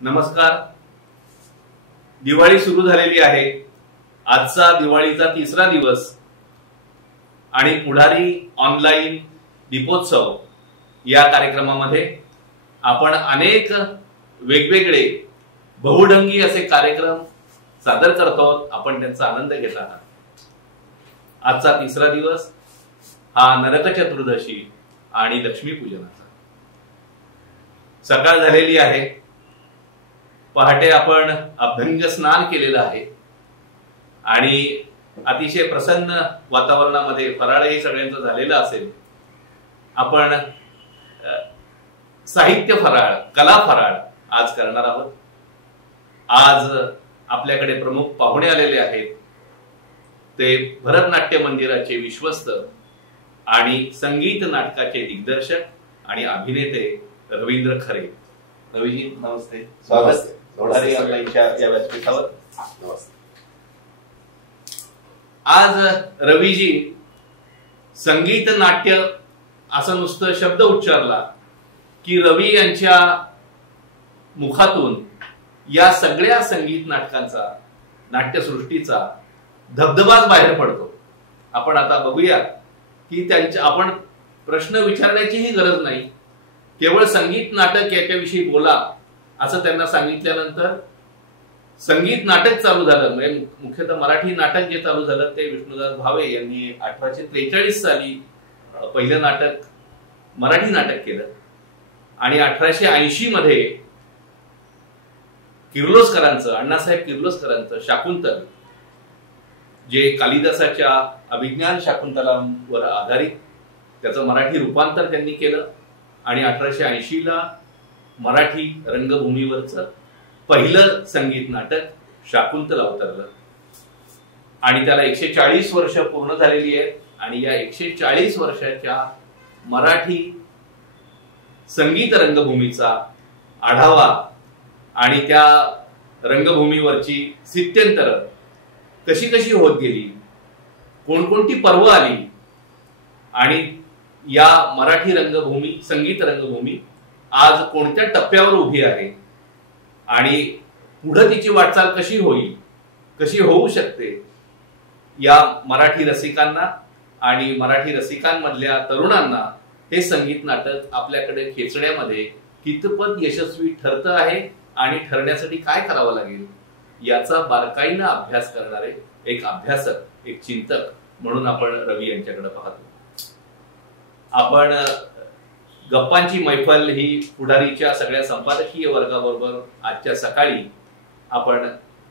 नमस्कार. दिवाळी सुरू झालेली आहे. आजचा दिवाळीचा तिसरा दिवस आणि पुढारी ऑनलाईन दीपोत्सव या कार्यक्रमामध्ये आपण अनेक वेगवेगळे बहुढंगी असे कार्यक्रम सादर करतो. आपण त्यांचा आनंद घेत आहात. आजचा तिसरा दिवस हा नरक चतुर्दशी आणि लक्ष्मीपूजनाचा. सकाळ झालेली आहे. पहाटे आपण अभ्यंग स्नान केलेलं आहे आणि अतिशय प्रसन्न वातावरणामध्ये फराळही सगळ्यांचं झालेलं असेल. आपण साहित्य फराळ, कला फराळ आज करणार आहोत. आज आपल्याकडे प्रमुख पाहुणे आलेले आहेत. ते भरतनाट्य मंदिराचे विश्वस्त आणि संगीत नाटकाचे दिग्दर्शक आणि अभिनेते रवींद्र खरे. रवीजी नमस्ते. स्वागत या व्यासपीठावर. नमस्ते. आज रवीजी संगीत नाट्य असं नुसतं शब्द उच्चारला की रवी यांच्या मुखातून या सगळ्या संगीत नाटकांचा, नाट्यसृष्टीचा धबधबाच बाहेर पडतो. आपण आता बघूया की त्यांच्या आपण प्रश्न विचारण्याचीही गरज नाही. केवळ संगीत नाटक याच्याविषयी बोला असं त्यांना सांगितल्यानंतर संगीत नाटक चालू झालं. म्हणजे मुख्यतः मराठी नाटक जे चालू झालं ते विष्णुदास भावे यांनी 1843 साली पहिलं नाटक, मराठी नाटक केलं आणि 1880 मध्ये किर्लोस्करांचं, अण्णासाहेब किर्लोस्करांचं शाकुंतल, जे कालिदासाच्या अभिज्ञान शाकुंतलावर आधारित, त्याचं मराठी रूपांतर त्यांनी केलं आणि 1880 ला मराठी रंगभूमीवरचं पहिलं संगीत नाटक शाकुंतल अवतरलं आणि त्याला 140 वर्ष पूर्ण झालेली आहेत. आणि या 140 वर्षाच्या मराठी संगीत रंगभूमीचा आढावा आणि त्या रंगभूमीवरची स्थित्यंतर कशी कशी होत गेली, कोणकोणती पर्व आली आणि या मराठी रंगभूमी, संगीत रंगभूमी आज कोणत्या टप्प्यावर उभी आहे आणि पुढे तिची वाटचाल कशी होईल, कशी होऊ शकते, या मराठी रसिकांना आणि मराठी रसिकांमधल्या तरुणांना हे संगीत नाटक आपल्याकडे खेचण्यामध्ये कितपत यशस्वी ठरतं आहे आणि ठरण्यासाठी काय करावं लागेल याचा बारकाईनं अभ्यास करणारे एक अभ्यासक, एक चिंतक म्हणून आपण रवी यांच्याकडे पाहतो. आपण गप्पांची मैफल ही पुढारीच्या सगळ्या संपादकीय वर्गाबरोबर आजच्या सकाळी आपण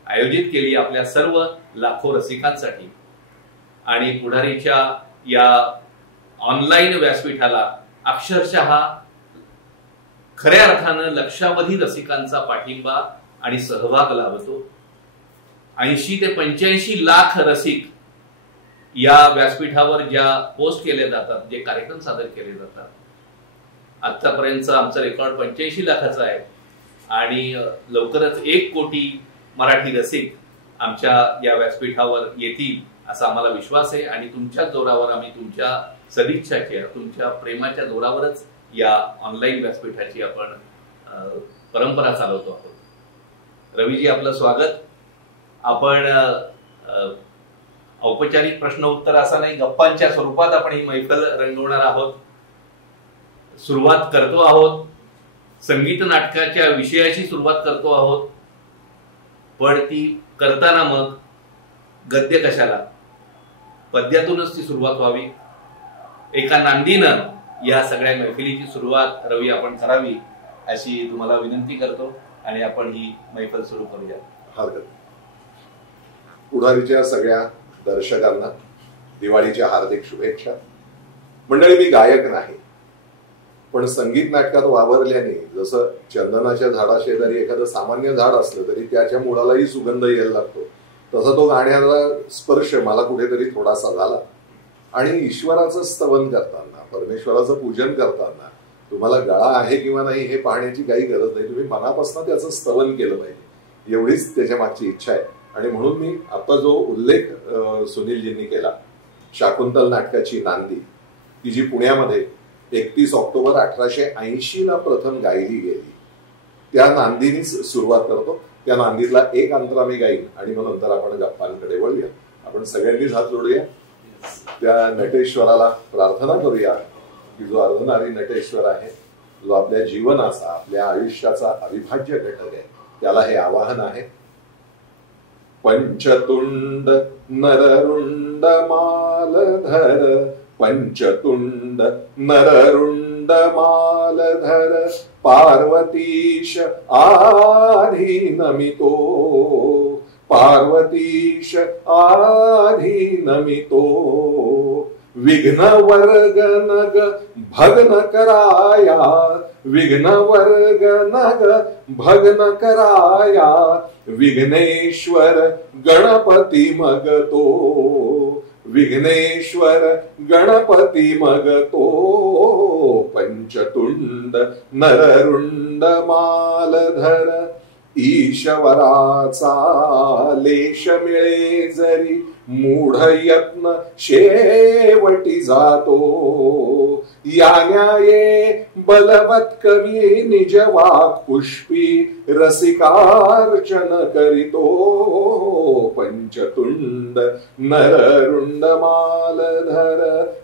आयोजित केली आपल्या सर्व लाखो रसिकांसाठी. आणि पुढारीच्या या ऑनलाईन व्यासपीठाला अक्षरशः खऱ्या अर्थानं लक्षावधी रसिकांचा पाठिंबा आणि सहभाग लाभतो. 80 ते 85 लाख रसिक या व्यासपीठावर ज्या पोस्ट केले जातात, जे कार्यक्रम सादर केले जातात, आतापर्यंत आमचा रेकॉर्ड 85 लाखाचा आहे आणि लवकरच 1 कोटी मराठी रसिक आमच्या या व्यासपीठावर येतील असा आम्हाला विश्वास आहे. आणि तुमच्या जोरावर, आम्ही तुमच्या सदिच्छाच्या, तुमच्या प्रेमाच्या जोरावरच या ऑनलाईन व्यासपीठाची आपण परंपरा चालवतो आहोत. रवीजी आपलं स्वागत. आपण औपचारिक प्रश्न उत्तर असा नाही, गप्पांच्या स्वरूपात आपण ही मैफल रंगवणार आहोत. सुरुवात करतो आहोत, संगीत नाटकाच्या विषयाची सुरुवात करतो आहोत. पण ती करताना मग गद्य कशाला, पद्यातूनच ती सुरुवात व्हावी. एका नांदीनं या सगळ्या मैफिलीची सुरुवात रवी आपण करावी अशी तुम्हाला विनंती करतो आणि आपण ही मैफल सुरू करूया. हरकत. पुढारीच्या सगळ्या दर्शकांना दिवाळीच्या हार्दिक शुभेच्छा. मंडळी, मी गायक नाही, पण संगीत नाटकात वावरल्याने जसं चंदनाच्या झाडाशेजारी एखादं सामान्य झाड असलं तरी त्याच्या मुळालाही सुगंध यायला लागतो, तसा तो गाण्याचा स्पर्श मला कुठेतरी थोडासा झाला. आणि ईश्वराचं स्तवन करताना, परमेश्वराचं पूजन करताना तुम्हाला गळा आहे किंवा नाही हे पाहण्याची काही गरज नाही. तुम्ही मनापासून त्याचं स्तवन केलं पाहिजे, एवढीच त्याच्या मागची इच्छा आहे. आणि म्हणून मी आता जो उल्लेख सुनीलजींनी केला, शाकुंतल नाटकाची नांदी, की जी पुण्यामध्ये 31 ऑक्टोबर 1880 ला प्रथम गायली गेली त्या नांदीनीच सुरुवात करतो. त्या नांदीतला एक अंतरा मी गाईन आणि मग नंतर आपण गप्पांकडे वळूया. आपण सगळ्यांनीच हात जोडूया, त्या नटेश्वराला प्रार्थना करूया की जो अर्धनारी नटेश्वर आहे, जो आपल्या जीवनाचा, आपल्या आयुष्याचा अविभाज्य घटक आहे, त्याला हे आवाहन आहे. पंचतुंड नररुंड मालधर, पंचतुंड नररुंड मालधर, पार्वतीश आधी नमितो, पार्वतीश आधी नमितो, विघ्न वर्ग नग भग्न कराया, विघ्न वर्ग नग भग्न कराया, विघ्नेश्वर गणपती मगतो, विघ्नेश्वर गणपती मगतो, पंचतुंड नररुंड मालधर, ईश्वराचा लेश मिळे जरी, मूढ यत्न शेवटी जातो, या न्याये बलवत कवी निज वाक पुष्पी, रसिकार्चन करितो, पंचतुंड नररुंड मालधर,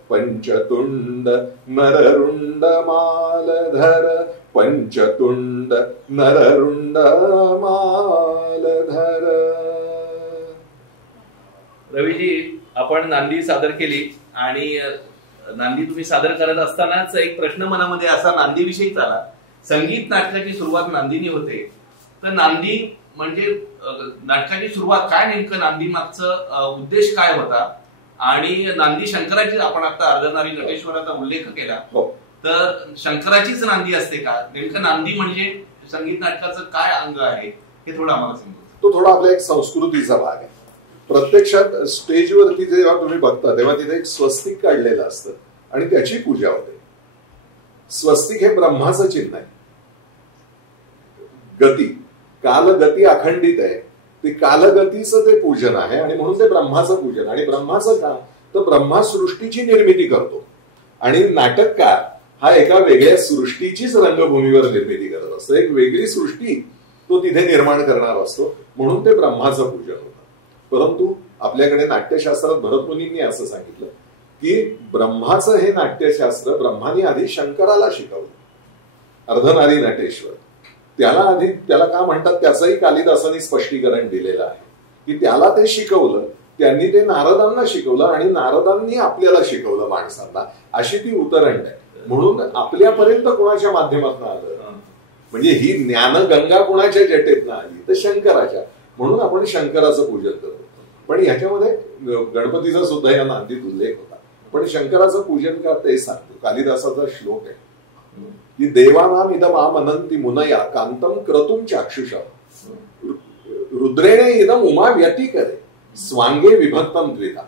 पंचतुंड नररुंड मालधर, पंचतुंड नररुंड मालधर. रवीजी, आपण नांदी सादर केली आणि नांदी तुम्ही सादर करत असतानाच एक प्रश्न मनामध्ये असा नांदीविषयीच आला. संगीत नाटकाची सुरुवात नांदीने होते, तर नांदी म्हणजे नाटकाची सुरुवात काय, नेमकं नांदी मागचं उद्देश काय होता, आणि नांदी शंकराची, आपण आता अर्धनारी नटेश्वराचा उल्लेख केला, तर शंकराचीच नांदी असते का? नेमकं नांदी म्हणजे संगीत नाटकाचं काय अंग आहे हे थोडं आम्हाला समजून. तो थोडा आपल्या एक संस्कृतीचा भाग आहे. प्रत्यक्षात स्टेजवरती जेव्हा तुम्ही बघता तेव्हा तिथे एक स्वस्तिक काढलेलं असतं आणि त्याची पूजा होते. स्वस्तिक हे ब्रह्माचं चिन्ह आहे. गती, कालगती अखंडित आहे, ते कालगतीचं ते पूजन आहे आणि म्हणून ते ब्रह्माचं पूजन. आणि ब्रह्माचं का, तर ब्रह्मा सृष्टीची निर्मिती करतो आणि नाटककार हा एका वेगळ्या सृष्टीचीच रंगभूमीवर निर्मिती करत असतो. एक वेगळी सृष्टी तो तिथे निर्माण करणार असतो, म्हणून ते ब्रह्माचं पूजन होतं. परंतु आपल्याकडे नाट्यशास्त्रात भरतमुनींनी असं सांगितलं की ब्रह्माचं हे नाट्यशास्त्र ब्रह्माने आधी शंकराला शिकवलं. अर्धनारी नटेश्वर त्याला का म्हणतात त्याचंही कालिदासांनी स्पष्टीकरण दिलेलं आहे की त्याला ते शिकवलं, त्यांनी ते नारदांना शिकवलं आणि नारदांनी आपल्याला शिकवलं माणसांना, अशी ती उतरंड आहे. म्हणून आपल्यापर्यंत कोणाच्या माध्यमातून आलं, म्हणजे ही ज्ञानगंगा कोणाच्या जटेतनं आली, तर शंकराच्या, म्हणून आपण शंकराचं पूजन करतो. पण ह्याच्यामध्ये गणपतीचा सुद्धा या नांदीत उल्लेख होता. पण शंकराचं पूजन का ते सांगतो. कालिदासाचा श्लोक आहे की देवानाम इदम आमनंती मुनया कांतम क्रतुम चाक्षुषा, रुद्रेणे इदम उमा व्यतिकरे स्वांगे विभक्तम द्विधा,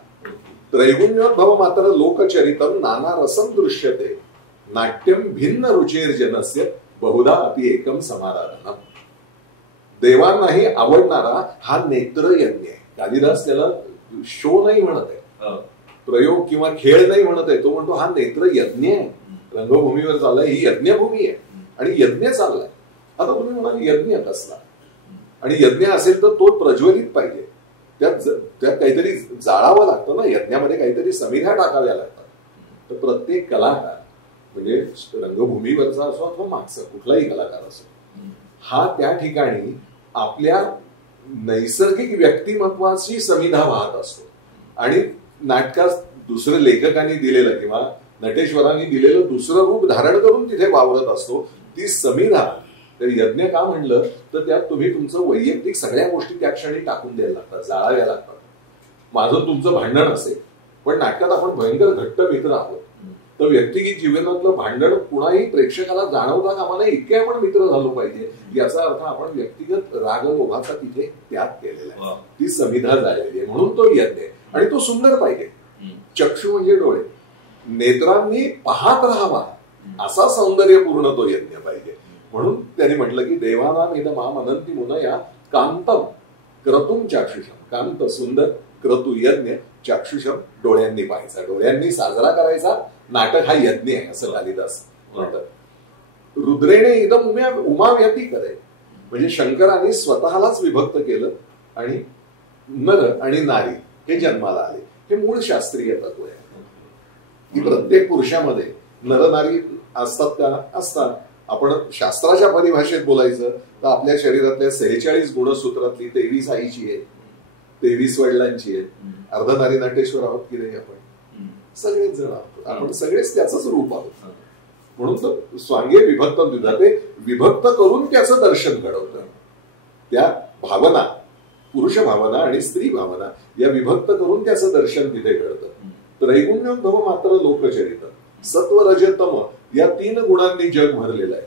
त्रैगुण्योद्भव मात्र लोकचरितम नाना रसम दृश्यते, नाट्यम भिन्न रुचेर्जनस्य बहुधा अपि एकम समाराधनम. देवांनाही आवडणारा हा नेत्रयज्ञ आहे. कालिदास त्याला शो नाही म्हणत आहे, प्रयोग किंवा खेळ नाही म्हणत आहे, तो म्हणतो हा नेत्रयज्ञ आहे. रंगभूमीवर चाललाय, ही यज्ञभूमी आहे आणि यज्ञ चाललाय. आता तुम्ही म्हणाल यज्ञ कसला, आणि यज्ञ असेल तर तो प्रज्वलित पाहिजे, त्यात काहीतरी जाळावं लागतं ना, यज्ञामध्ये काहीतरी समिध्या टाकाव्या लागतात. तर प्रत्येक कलाकार, म्हणजे रंगभूमीवरचा असो अथवा मागचा कुठलाही कलाकार असो, हा त्या ठिकाणी आपल्या नैसर्गिक व्यक्तिमत्वाची समिधा वाहत असतो. आणि नाटकात दुसऱ्या लेखकांनी दिलेलं किंवा नटेश्वरांनी दिलेलं दुसरं रूप धारण करून तिथे वावरत असतो. ती समिधा, तर यज्ञ का म्हणलं तर त्यात तुम्ही तुमचं वैयक्तिक सगळ्या गोष्टी त्या क्षणी टाकून द्यायला लागतात, जाळाव्या लागतात. माझं तुमचं भांडण असेल, पण नाटकात आपण भयंकर घट्ट मित्र आहोत, तर व्यक्तिगत जीवनातलं भांडण कुणाही प्रेक्षकाला जाणवता कामा नये, इतके आपण मित्र झालो पाहिजे. याचा अर्थ आपण व्यक्तिगत राग लोभाचा तिथे त्याग केलेला आहे, ती समिधा झालेली आहे. म्हणून तो यज्ञ आहे आणि तो सुंदर पाहिजे. चक्षु म्हणजे डोळे, नेत्रांनी पाहत राहावा असा सौंदर्यपूर्ण तो यज्ञ पाहिजे. म्हणून त्यांनी म्हटलं की देवानाम इदम आमनंती मुनया कांतम क्रतुम चाक्षुषम, कांत सुंदर, क्रतु यज्ञ, चाक्षुषम डोळ्यांनी पाहायचा, डोळ्यांनी साजरा करायचा. नाटक हा यज्ञ आहे असं कालिदास म्हणतात. रुद्रेने इदम उमा व्यतिकरे, म्हणजे शंकराने स्वतःलाच विभक्त केलं आणि नर आणि नारी हे जन्माला आले. हे मूळ शास्त्रीय तत्व आहे की प्रत्येक पुरुषामध्ये नरनारी असतात का? असतात. आपण शास्त्राच्या परिभाषेत बोलायचं तर आपल्या शरीरातल्या 46 गुणसूत्रातली 23 आईची आहे, 23 वडिलांची आहे. अर्धनारी नटेश्वर आहोत की नाही आपण? सगळेच जण आहोत. आपण सगळेच त्याचंच रूप आहोत. म्हणून तर स्वांगे विभक्त द्विधा, ते विभक्त करून त्याचं दर्शन घडवतं. त्या भावना, पुरुष भावना आणि स्त्री भावना या विभक्त करून त्याचं दर्शन तिथे घडतं. त्रैगुण्योद्भव मात्र लोकचरित, सत्व रज तम या 3 गुणांनी जग भरलेलं आहे.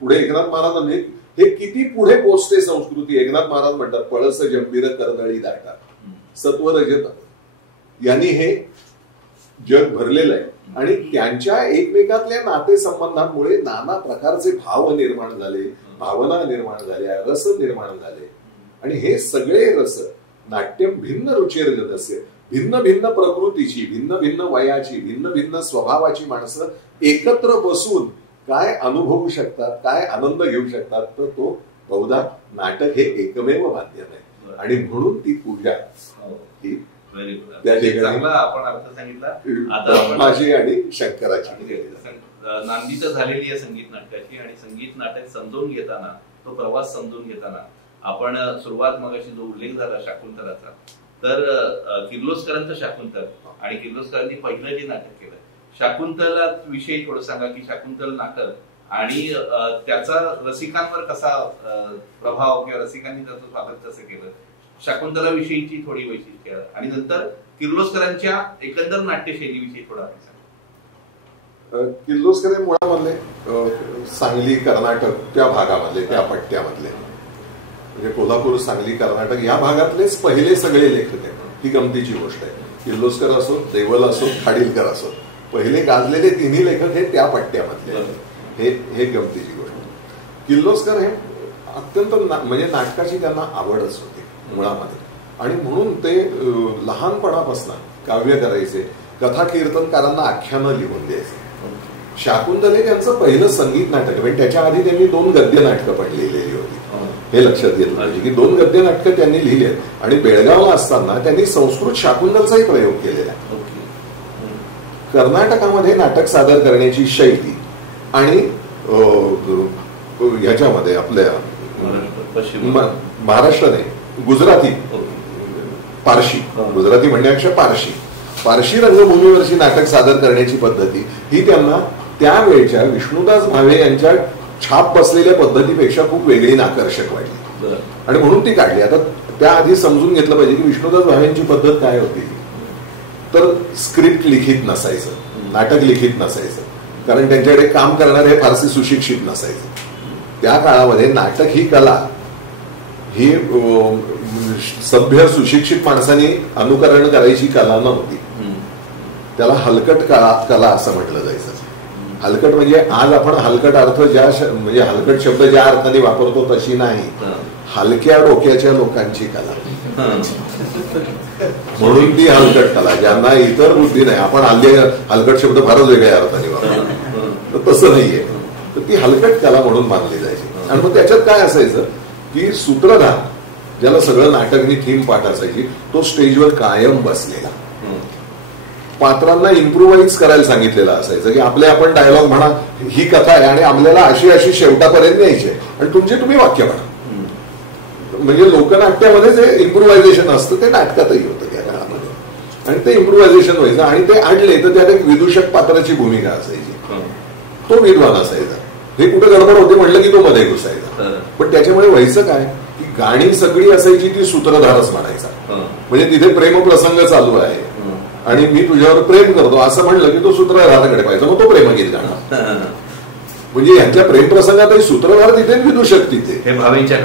पुढे एकनाथ महाराजांनी हे किती पुढे पोचते संस्कृती. एकनाथ महाराज म्हणतात पळस जंभीर करदळी दाटा, सत्व रज तम यांनी हे जग भरलेलं आहे. आणि त्यांच्या एकमेकातल्या नातेसंबंधांमुळे नाना प्रकारचे भाव निर्माण झाले, भावना निर्माण झाल्या, रस निर्माण झाले. आणि हे सगळे रस नाट्यम भिन्न रुचिर्गतस्य, भिन्न भिन्न प्रकृतीची, भिन्न भिन्न वयाची, भिन्न भिन्न स्वभावाची माणसं एकत्र बसून काय अनुभवू शकतात, काय आनंद घेऊ शकतात, तर तो बहुधा नाटक हे एकमेव माध्यम आहे. आणि म्हणून ती पूजा ही त्या ठिकाणी आपण अर्थ सांगितला. ब्रह्माची आणि शंकराची नांदी तर झालेली आहे संगीत नाटकाची. आणि संगीत नाटक समजून घेताना, तो प्रवास समजून घेताना आपण सुरुवात मगाशी जो उल्लेख झाला शाकुंतलाचा, तर किर्लोस्करांचं शाकुंतल आणि किर्लोस्करांनी पहिलं जे नाटक केलं शाकुंतला विषयी थोडं सांगा की शाकुंतल नाटक आणि त्याचा रसिकांवर कसा प्रभाव किंवा रसिकांनी त्याचं स्वागत कसं केलं, शाकुंतला विषयीची थोडी वैशिष्ट्य आणि नंतर किर्लोस्करांच्या एकंदर नाट्यशैलीविषयी थोडं आपण सांगा. किर्लोस्कर हे मुळामधले सांगली कर्नाटक त्या भागामधले, त्या पट्ट्यामधले, म्हणजे कोल्हापूर सांगली कर्नाटक या भागातलेच पहिले सगळे लेखक आहेत. ही गमतीची गोष्ट आहे. किर्लोस्कर असो, देवल असो, खाडीलकर असो, पहिले गाजलेले 3 लेखक हे त्या पट्ट्यामधले. हे गमतीची गोष्ट. किर्लोस्कर हे अत्यंत म्हणजे नाटकाची त्यांना आवडच होती मुळामध्ये. आणि म्हणून ते लहानपणापासून काव्य करायचे, कथा कीर्तनकारांना आख्यानं लिहून द्यायचे. शाकुंतल हे त्यांचं पहिलं संगीत नाटक, म्हणजे त्याच्या आधी त्यांनी 2 गद्य नाटकं पण लिहिलेली होती. हे लक्षात घेतलं पाहिजे की 2 गद्य नाटकं त्यांनी लिहिली आहेत. आणि बेळगावला असताना त्यांनी संस्कृत शाकुंतलचाही प्रयोग केलेला आहे. कर्नाटकामध्ये नाटक सादर करण्याची शैली आणि ह्याच्यामध्ये आपल्या महाराष्ट्र नाही, गुजराती, पारशी, गुजराती म्हणण्यापेक्षा पारशी रंगभूमीवरची नाटक सादर करण्याची पद्धती ही त्यांना त्यावेळच्या विष्णुदास भावे यांच्या छाप बसलेल्या पद्धतीपेक्षा खूप वेगळी आणि आकर्षक वाटली. आणि म्हणून ती काढली. आता त्याआधी समजून घेतलं पाहिजे की विष्णुदास भावेंची पद्धत काय होती. तर स्क्रिप्ट लिखित नसायचं, नाटक लिखित नसायचं, कारण त्यांच्याकडे काम करणारे हे फारसे सुशिक्षित नसायचे. त्या काळामध्ये नाटक ही कला ही सभ्य सुशिक्षित माणसांनी अनुकरण करायची कला नव्हती. त्याला हलकट कला असं म्हटलं जायचं. हलकट म्हणजे आज आपण हलकट अर्थ म्हणजे हलकट शब्द ज्या अर्थाने वापरतो तशी नाही, हलक्या डोक्याच्या लोकांची कला, म्हणून ती हलकट कला. ज्यांना इतर बुद्धी नाही, आपण हलकट शब्द फारच वेगळ्या अर्थाने वापरतो, तर तसं नाहीये. तर ती हलकट कला म्हणून मानली जायची. आणि मग त्याच्यात काय असायचं की सूत्रधार, ज्याला सगळं नाटकनी थीम पाठ असायची, तो स्टेजवर कायम बसलेला, पात्रांना इम्प्रुव्हाइज करायला सांगितलेलं असायचं की आपण डायलॉग म्हणा, ही कथा आहे आणि आपल्याला अशी शेवटापर्यंत न्यायची आहे आणि तुमचे वाक्य म्हणा. म्हणजे लोकनाट्यामध्ये जे इम्प्रुव्हायझेशन असतं ते नाटकातही होतं त्या काळामध्ये. आणि ते इम्प्रुव्हायझेशन व्हायचं. आणि ते आणले तर त्यात एक विदूषक पात्राची भूमिका असायची, तो विद्वान असायचा. हे कुठे गडबड होते म्हटलं की तो मध्ये घुसायचा. पण त्याच्यामुळे व्हायचं काय की गाणी सगळी असायची ती सूत्रधारच म्हणायचा. म्हणजे तिथे प्रेमप्रसंग चालू आहे आणि मी तुझ्यावर प्रेम करतो असं म्हणलं की तो सूत्रधाराकडे पाहिजे, मग तो प्रेमगीत गाणं. म्हणजे यांच्या प्रेमप्रसंगातही सूत्रधार तिथे, विदूषक तिथे. हे भावेंच्या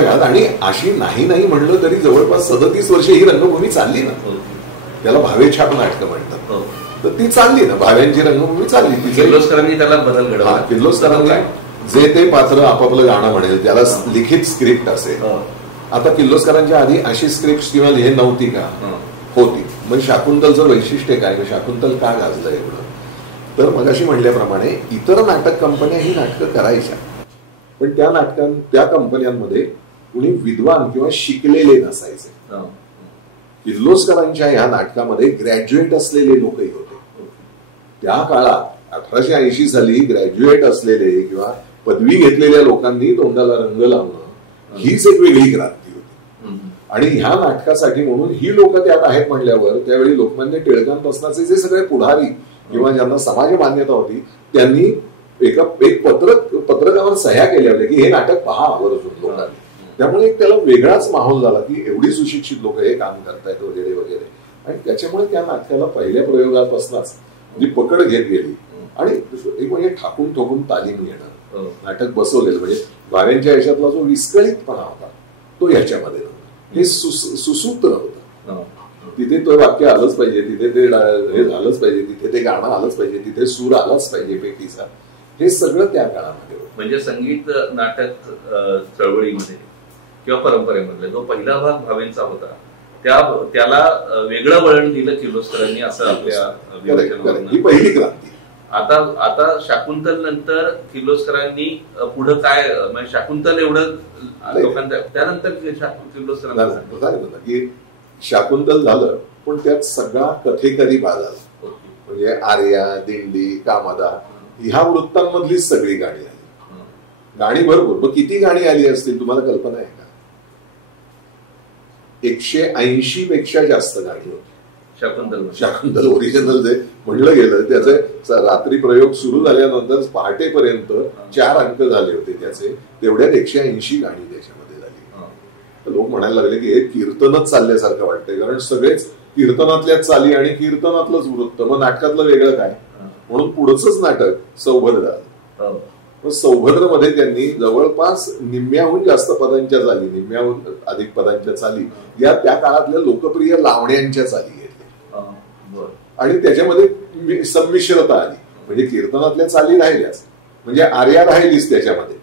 काळात. आणि अशी नाही म्हणलं तरी जवळपास 37 वर्षे ही रंगभूमी चालली ना. त्याला भावे छाप नाटकं म्हणतात. तर ती चालली ना, भाव्यांची रंगभूमी चालली. किर्लोस्करांनी त्याला बदल घडवला. किर्लोस्करांनी जे ते पात्र आपापलं गाणं म्हणेल त्याला लिखित स्क्रिप्ट असेल. आता किर्लोस्करांच्या आधी अशी स्क्रिप्ट किंवा हे नव्हती का? होती. मग शाकुंतलचं वैशिष्ट्य काय, शाकुंतल का गाजलं एवढं? तर मगाशी म्हणल्याप्रमाणे इतर नाटक कंपन्या ही नाटकं करायच्या, पण त्या त्या कंपन्यांमध्ये कुणी विद्वान किंवा शिकलेले नसायचे. किर्लोस्करांच्या ह्या नाटकामध्ये ग्रॅज्युएट असलेले लोकही होते. त्या काळात 1880 साली ग्रॅज्युएट असलेले किंवा पदवी घेतलेल्या लोकांनी तोंडाला रंग लावणं हीच एक वेगळी क्रांती होती. आणि ह्या नाटकासाठी म्हणून ही लोक त्यात आहेत म्हणल्यावर त्यावेळी लोकमान्य टिळकांपासूनचे जे सगळे पुढारी किंवा ज्यांना समाज मान्यता होती त्यांनी एक पत्रकावर सह्या केल्या होत्या की हे नाटक पहा आवर्जून लोकांनी. त्यामुळे एक त्याला वेगळाच माहोल झाला की एवढी सुशिक्षित लोक हे काम करतायत वगैरे वगैरे. आणि त्याच्यामुळे त्या नाटकाला पहिल्या प्रयोगापासूनच जी पकड घेत गेली आणि एक म्हणजे ठाकून ठोकून तालीम घेणं नाटक बसवलेलं म्हणजे भाव्यांच्या याच्यातला जो विस्कळीतपणा होता तो याच्यामध्ये हे सुसूत्र होतं. तिथे तो वाक्य आलंच पाहिजे, तिथे ते हे झालंच पाहिजे, तिथे ते गाणं आलंच पाहिजे, तिथे सूर आलाच पाहिजे पेटीचा. हे सगळं त्या काळामध्ये होतं. म्हणजे संगीत नाटक चळवळीमध्ये किंवा परंपरेमधला जो पहिला भाग भावेंचा होता त्याला वेगळं वळण दिलं किर्लोस्करांनी असं आपल्या ही पहिली क्रांती. आता शाकुंतल नंतर किर्लोस्करांनी पुढं काय म्हणजे शाकुंतल एवढं लोकांना त्यानंतर किर्लोस्करांना की शाकुंतल झालं पण त्यात सगळा कथेकरी भाग आला. म्हणजे आर्या, दिंडी, कामादा ह्या वृत्तांमधलीच सगळी गाणी आली. गाणी भरपूर. मग किती गाणी आली असतील तुम्हाला कल्पना आहे का? 180 पेक्षा जास्त गाणी होती शाकुंतल ओरिजिनल जे म्हणलं गेलं. त्याचे रात्री प्रयोग सुरू झाल्यानंतर पहाटेपर्यंत 4 अंक झाले होते त्याचे. तेवढ्यात 180 गाणी त्याच्यामध्ये झाली. लोक म्हणायला लागले की हे कीर्तनच चालल्यासारखं वाटतंय कारण सगळेच कीर्तनातल्याच चाली आणि कीर्तनातलंच वृत्त, मग नाटकातलं वेगळं काय. म्हणून पुढचंच नाटक सौभद्र आलं. मग सौभद्रमध्ये त्यांनी जवळपास निम्म्याहून जास्त पदांच्या चाली, निम्म्याहून अधिक पदांच्या चाली या त्या काळातल्या लोकप्रिय लावण्यांच्या चाली घेतल्या आणि त्याच्यामध्ये संमिश्रता आली. म्हणजे कीर्तनातल्या चाली राहिल्याच, म्हणजे आर्या राहिलीच त्याच्यामध्ये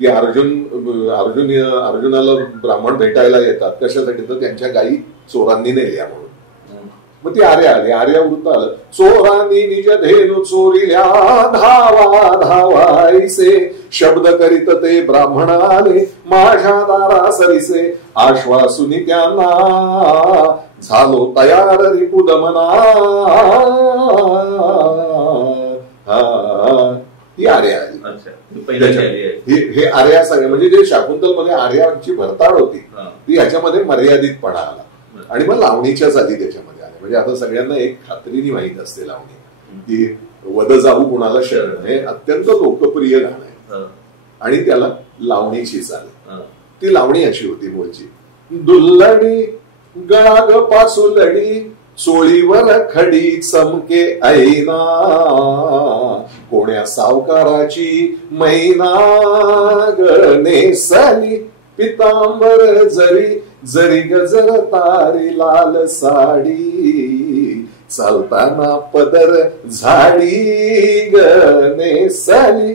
की अर्जुनाला ब्राह्मण भेटायला येतात कशासाठी तर त्यांच्या गायी चोरांनी नेल्या म्हणून. मग ती आर्या आली. आर्या वृत्त आलं. चोरांनी निज धेनु चोरिल्या धावा धावायसे शब्द करीत ते ब्राह्मण आले माझ्या दारा सरीसे आश्वासुनी त्यांना झालो तयार रिपुदमना. ही आर्या आली. हे आर्या सगळ्या म्हणजे जे शाकुंतल मध्ये आर्याची भरताळ होती ती ह्याच्यामध्ये मर्यादितपणा आला. आणि मग लावणीच्या चाली त्याच्यामध्ये आल्या. म्हणजे आता सगळ्यांना एक खात्रीने माहीत असते लावणी की वद जाऊ कुणाला शरण हे अत्यंत लोकप्रिय गाणं आहे आणि त्याला लावणीची चाल. ती लावणी अशी होती मूळची. दुल्लडी गळाग पासुलडी चोळीवर खडी चमके ऐना कोण्या सावकाराची मैना नेसली पितांबर जरी जरी गजर तारी लाल साडी चालताना पदर झाडी नेसली.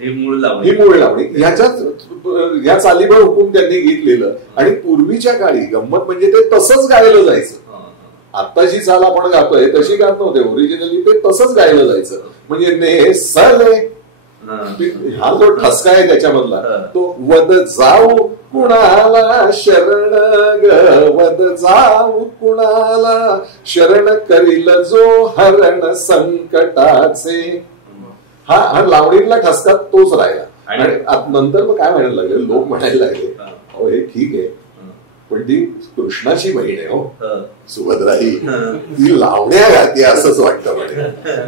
ही मूळ लावणी या चालीवर हुकूम त्यांनी घेतलेलं. आणि पूर्वीच्या काळी गंमत म्हणजे ते तसंच गायलं जायचं. आत्ताची चाल आपण गातोय तशी गात नव्हते. ओरिजिनली ते तसंच गायलं जायचं. म्हणजे नेसले हा जो ठसका आहे त्याच्यामधला तो वद जाऊ कुणाला शरण ग वद जाऊ कुणाला शरण करील जो हरण संकटाचे. हा लावणीतला ठसका तोच राहिला. आणि नंतर मग काय म्हणायला लागले लोक म्हणायला लागले अहो हे ठीक आहे पण ती कृष्णाची बहीण आहे हो सुभद्रा ही ती लावण्या घालते असंच वाटतं म्हणे.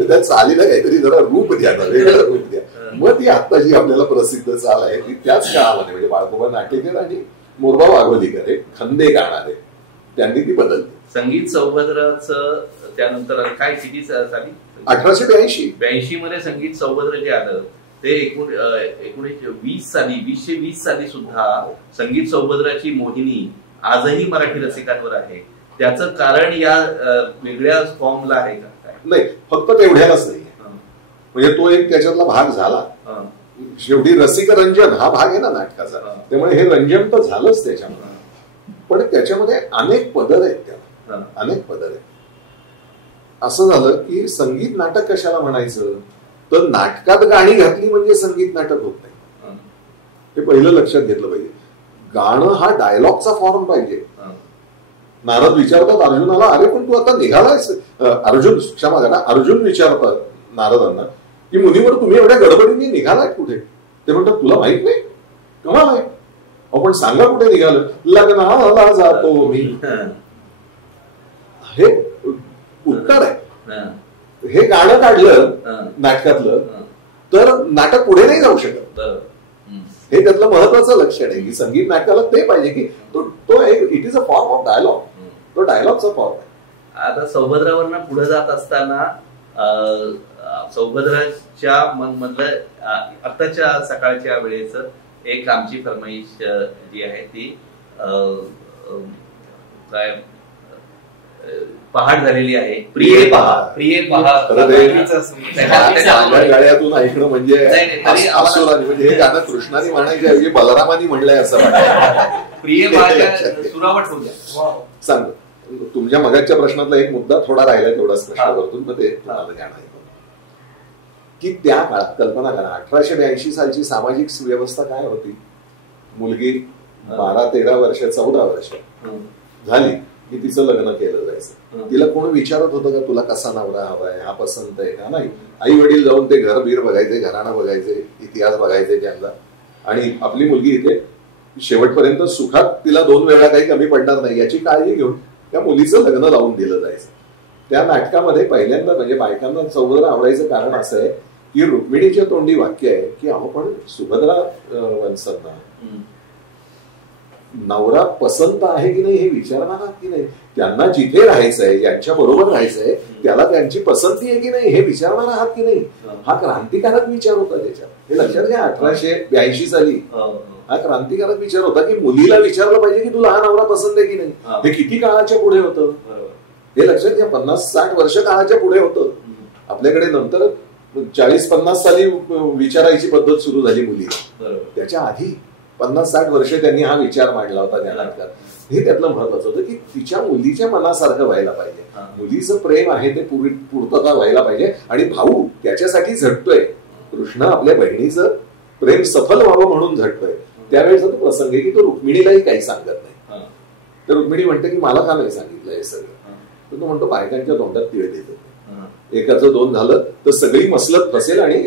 त्या चालीला काहीतरी जरा रूप द्या वेगळं रूप द्या. मग ती आत्ताची आपल्याला प्रसिद्ध चाल आहे ती त्याच काळामध्ये म्हणजे बाळगोबा नाटेकर आणि मोरबा वाघोलीकर हे खंदे गाणारे त्यांनी ती बदलली. संगीत सौभद्राचं त्यानंतर काय किती चाली 1882 मध्ये संगीत सौभद्र जे आलं ते 1920 साली सुद्धा संगीत सौभद्राची मोहिनी आजही मराठी रसिकांवर आहे. त्याचं कारण या वेगळ्या फॉर्मला आहे का? नाही फक्त तेवढ्यालाच नाही. म्हणजे तो एक त्याच्यातला भाग झाला. शेवटी रसिक रंजन हा भाग आहे ना नाटकाचा. त्यामुळे हे रंजन तर झालंच त्याच्यामध्ये. पण त्याच्यामध्ये अनेक पदर आहेत त्याला अनेक पदर आहेत. असं झालं की संगीत नाटक कशाला म्हणायचं तर नाटकात गाणी घातली म्हणजे संगीत नाटक होत नाही. हे पहिलं लक्षात घेतलं पाहिजे. गाणं हा डायलॉगचा फॉर्म पाहिजे. नारद विचारतात अर्जुनाला, अरे पण तू आता निघालायस. क्षमा करा, अर्जुन विचारतात नारदांना की मुनीवर तुम्ही एवढ्या गडबडीने निघालाय कुठे? ते म्हणतात तुला माहित नाही, कमाल आहे, आपण सांगा कुठे निघालं. लग्नाला जातो मी. हे उत्तर आहे. हे गाणं काढलं नाटकातलं तर नाटक पुढे नाही जाऊ शकत. हे त्यातलं महत्वाचं लक्षण आहे की संगीत नाटकाला ते पाहिजे की तो it is a form of dialogue. तो डायलॉगचा फॉर्म आहे. आता सौभद्रावरनं पुढे जात असताना सौभद्राच्या मधलं आताच्या सकाळच्या वेळेचं एक आमची फरमाईश जी आहे ती काय पहाट झालेली आहे. प्रिय पहा, प्रिय पहा. गाड्यातून ऐकणं म्हणजे हे गाणं कृष्णाने म्हणायच्या ऐवजी बलरामानी म्हणलंय असं वाटतं. प्रिय पहाच्या सुरावट होऊ द्या. सांग, तुमच्या मगाच्या प्रश्नातला एक मुद्दा थोडा राहिला तेवढा स्पष्ट करतो, मग ते तुम्हाला जाणं की त्या काळात कल्पना करा 1882 सालची सामाजिक व्यवस्था काय होती. मुलगी 12-13 वर्ष 14 वर्ष झाली की तिचं लग्न केलं जायचं. तिला कोण विचारत होतं का तुला कसा नवरा हवाय, हा पसंत आहे का? नाही. आई वडील जाऊन ते घर बीर बघायचे, घराणं बघायचे, इतिहास बघायचे त्यांना, आणि आपली मुलगी इथे शेवटपर्यंत सुखात तिला 2 वेळा काही कमी पडणार नाही याची काळजी घेऊन त्या मुलीचं लग्न लावून दिलं जायचं. त्या नाटकामध्ये पहिल्यांदा म्हणजे बायकांना सौभद्रा आवडायचं कारण असं आहे की रुक्मिणीच्या तोंडी वाक्य आहे की अहो पण सुभद्रा वंशांना नवरा पसंत आहे की नाही हे विचारणार आहात की नाही? त्यांना जिथे राहायचंय, ज्यांच्या बरोबर राहायचंय, त्याला त्यांची पसंती आहे की नाही हे विचारणार आहात की नाही? हा क्रांतिकारक विचार होता त्याच्यात. हे लक्षात घ्या. 1882 साली हा क्रांतिकारक विचार होता की मुलीला विचारलं पाहिजे की तुला हा नवरा पसंत आहे की नाही. हे किती काळाच्या पुढे होतं हे लक्षात घ्या. 50-60 वर्ष काळाच्या पुढे होतं. आपल्याकडे नंतर 40-50 साली विचारायची पद्धत सुरू झाली मुली. त्याच्या आधी 50-60 वर्ष त्यांनी हा विचार मांडला होता त्या नाटकात. हे त्यातलं महत्वाचं होतं की तिच्या मुलीच्या मनासारखं व्हायला पाहिजे. मुलीचं प्रेम आहे ते पूर्तता व्हायला पाहिजे आणि भाऊ त्याच्यासाठी झटतोय. कृष्ण आपल्या बहिणीचं प्रेम सफल व्हावं म्हणून झटतोय. त्यावेळेचा तो प्रसंग आहे की तो रुक्मिणीलाही काही सांगत नाही. तर रुक्मिणी म्हणते की मला का नाही सांगितलं हे सगळं. तर तो म्हणतो बायकांच्या तोंडात तिळ देतो. एकाचं 2 झालं तर सगळी मसलत फसेल आणि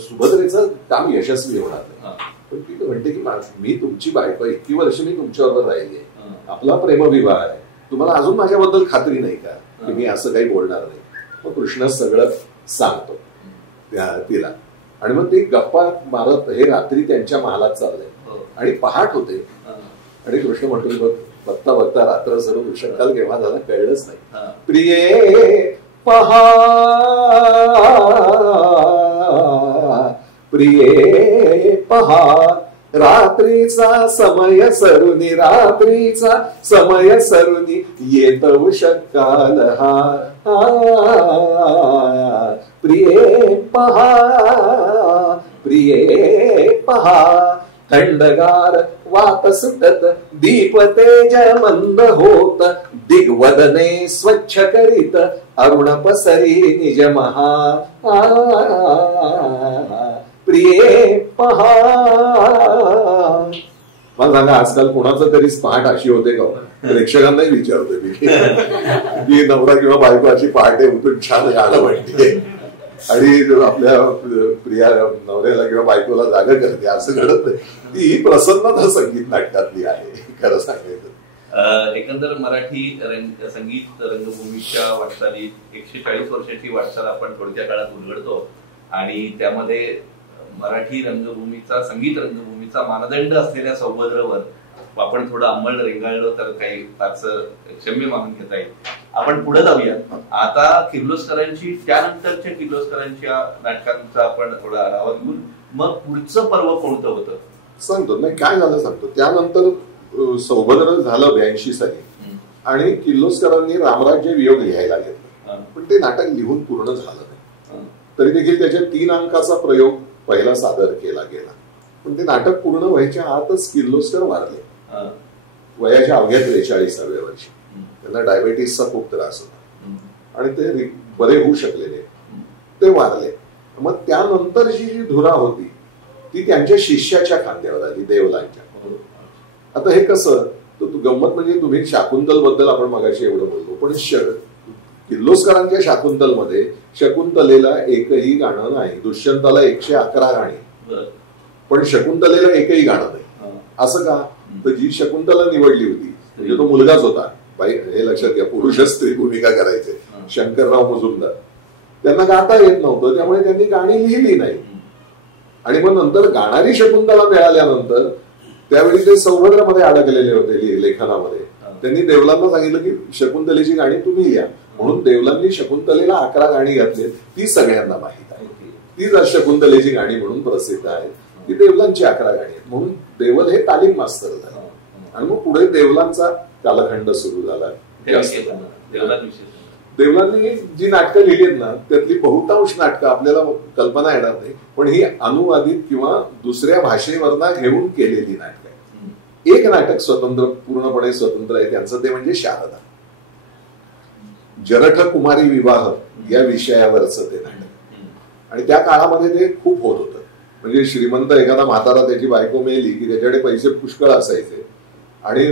सुभद्रेचं काम यशस्वी होणार नाही. पण ती म्हणते की मी तुमची बायको, इतकी वर्ष मी तुमच्याबरोबर राहिली, आपला प्रेमविवाह आहे, तुम्हाला अजून माझ्याबद्दल खात्री नाही का की मी असं काही बोलणार नाही? मग कृष्ण सगळं सांगतो तिला आणि मग ते गप्पा मारत हे रात्री त्यांच्या महालात चाललंय आणि पहाट होते आणि कृष्ण म्हणतो बघता बघता रात्र सरून उषकाल केव्हा झाला कळलंच नाही. प्रिये पहा, प्रिये पहा, रात्रीचा समय सरुनी, रात्रीचा समय सरुनी, येत उषकाल हा. प्रिये पहा, प्रिये पहा, थंडगार वात सुटत, दीप तेज मंद होत, दिग्वदने स्वच्छ करीत, अरुण पसरी निज महा. प्रिये पहा. मला सांगा आजकाल कोणाचं तरी पहाट अशी होते का? प्रेक्षकांनाही विचारते मी की नवरा किंवा बायको अशी पहाटे उठून छान गाणं म्हणते आणि आपल्या प्रिया नवऱ्याला किंवा बायकोला जागा करते, असं घडत नाही. ती प्रसन्नता संगीत नाटकातली आहे खरं सांगायचं. एकंदर मराठी संगीत रंगभूमीच्या वाटचालीत 140 वर्षाची वाटचाल आपण थोडक्या काळात उलगडतो आणि त्यामध्ये मराठी रंगभूमीचा, संगीत रंगभूमीचा मानदंड असलेल्या सौभद्रवर आपण थोडं अंमल रेंगाळलो तर काही फारसं क्षम्य मानून घेता येईल. आपण पुढे जाऊया. आता किर्लोस्करांची, त्यानंतरच्या किर्लोस्करांच्या नाटकांचा आपण थोडा आढावा घेऊन मग पुढचं पर्व कोणतं होतं सांगतो. नाही काय झालं सांगतो. त्यानंतर सौभद्र झालं 82 साली आणि किर्लोस्करांनी रामराज्य वियोग लिहायला घेतलं, पण ते नाटक लिहून पूर्ण झालं नाही. तरी देखील त्याच्या 3 अंकाचा प्रयोग पहिला सादर केला गेला, पण ते नाटक पूर्ण व्हायच्या आतच किर्लोस्कर वारले वयाच्या अवघ्या 43व्या वर्षी. त्यांना डायबेटीसचा खूप त्रास होता आणि ते बरे होऊ शकले नाही, ते वारले. मग त्यानंतरची जी धुरा होती ती त्यांच्या शिष्याच्या खांद्यावर आली, देवलांच्या. आता हे कसं, तर गंमत म्हणजे तुम्ही शाकुंतल बद्दल आपण मगाशी एवढं बोललो, पण किर्लोस्करांच्या शाकुंतलमध्ये शकुंतलेला एकही गाणं नाही. दुष्यंताला 111 गाणी, पण शकुंतलेला एकही गाणं नाही. असं का? तर जी शकुंतला निवडली होती म्हणजे तो मुलगाच होता. बाई हे लक्षात घ्या, पुरुष स्त्री भूमिका करायचे. शंकरराव मुजुमदार, त्यांना गाता येत नव्हतं, त्यामुळे त्यांनी गाणी लिहिली नाही. आणि मग नंतर गाणारी शकुंतला मिळाल्यानंतर त्यावेळी ते सौभद्रामध्ये अडकलेले होते लेखनामध्ये. त्यांनी देवलांना सांगितलं की शकुंतलेची गाणी तुम्ही लिहा, म्हणून देवलांनी शकुंतलेला 11 गाणी घातली. ती सगळ्यांना माहीत आहे, तीच शकुंतलेची गाणी म्हणून प्रसिद्ध आहे. ती देवलांची 11 गाणी आहेत. म्हणून देवल हे तालीम मास्तर झाले. आणि मग पुढे देवलांचा कालखंड सुरू झाला. देवलांनी जी नाटकं लिहिली ना, त्यातली बहुतांश नाटकं आपल्याला कल्पना येणार नाही, पण ही अनुवादित किंवा दुसऱ्या भाषेवरना घेऊन केलेली नाटकं आहे. एक नाटक स्वतंत्र, पूर्णपणे स्वतंत्र आहे त्यांचं, ते म्हणजे शारदा. जरठ कुमारी विवाह या विषयावरचं ते नाटक. आणि त्या काळामध्ये ते खूप होत होतं. म्हणजे श्रीमंत एखादा म्हातारा, त्याची बायको मेली की त्याच्याकडे पैसे पुष्कळ असायचे, आणि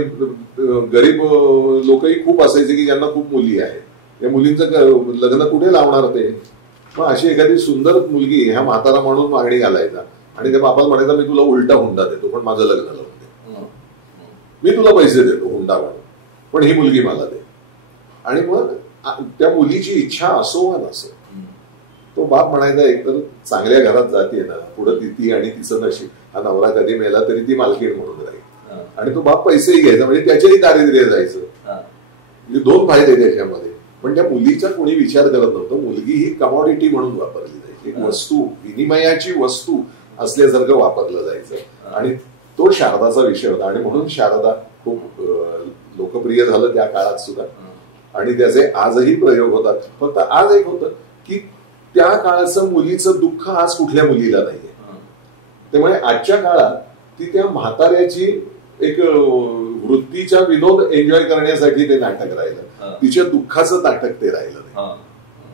गरीब लोकही खूप असायचे की ज्यांना खूप मुली आहेत. या मुलींचं लग्न कुठे लावणार ते? मग अशी एखादी सुंदर मुलगी ह्या म्हातारा म्हणून मागणी घालायचा, आणि त्या बापाला म्हणायचा मी तुला उलटा हुंडा देतो, पण माझं लग्न लावून दे. मी तुला पैसे देतो हुंडा म्हणून, पण ही मुलगी मला दे. आणि मग त्या मुलीची इच्छा असो वा नसो, तो बाप म्हणायचा एकतर चांगल्या घरात जाते ना, पुढे ती आणि तिचं नशीब, हा नवरा कधी मेला तरी ती मालकीण म्हणून राहील. आणि तो बाप पैसेही घ्यायचा, म्हणजे त्याच्याही दारिद्र्य जायचं. म्हणजे 2 फायदे त्याच्यामध्ये. पण त्या मुलीचा कोणी विचार करत नव्हतं. मुलगी ही कमॉडिटी म्हणून वापरली जायची, एक वस्तू, विनिमयाची वस्तू असल्यासारखं वापरलं जायचं. आणि तो शारदाचा विषय होता. आणि म्हणून शारदा खूप लोकप्रिय झालं त्या काळात सुद्धा. आणि त्याचे आजही प्रयोग होतात. फक्त आज एक होतं की त्या काळाचं मुलीचं दुःख आज कुठल्या मुलीला नाहीये. त्यामुळे आजच्या काळात ती त्या म्हाताऱ्याची एक वृत्तीचा विनोद एन्जॉय करण्यासाठी ते नाटक राहिलं, तिच्या दुःखाचं नाटक ते राहिलं नाही.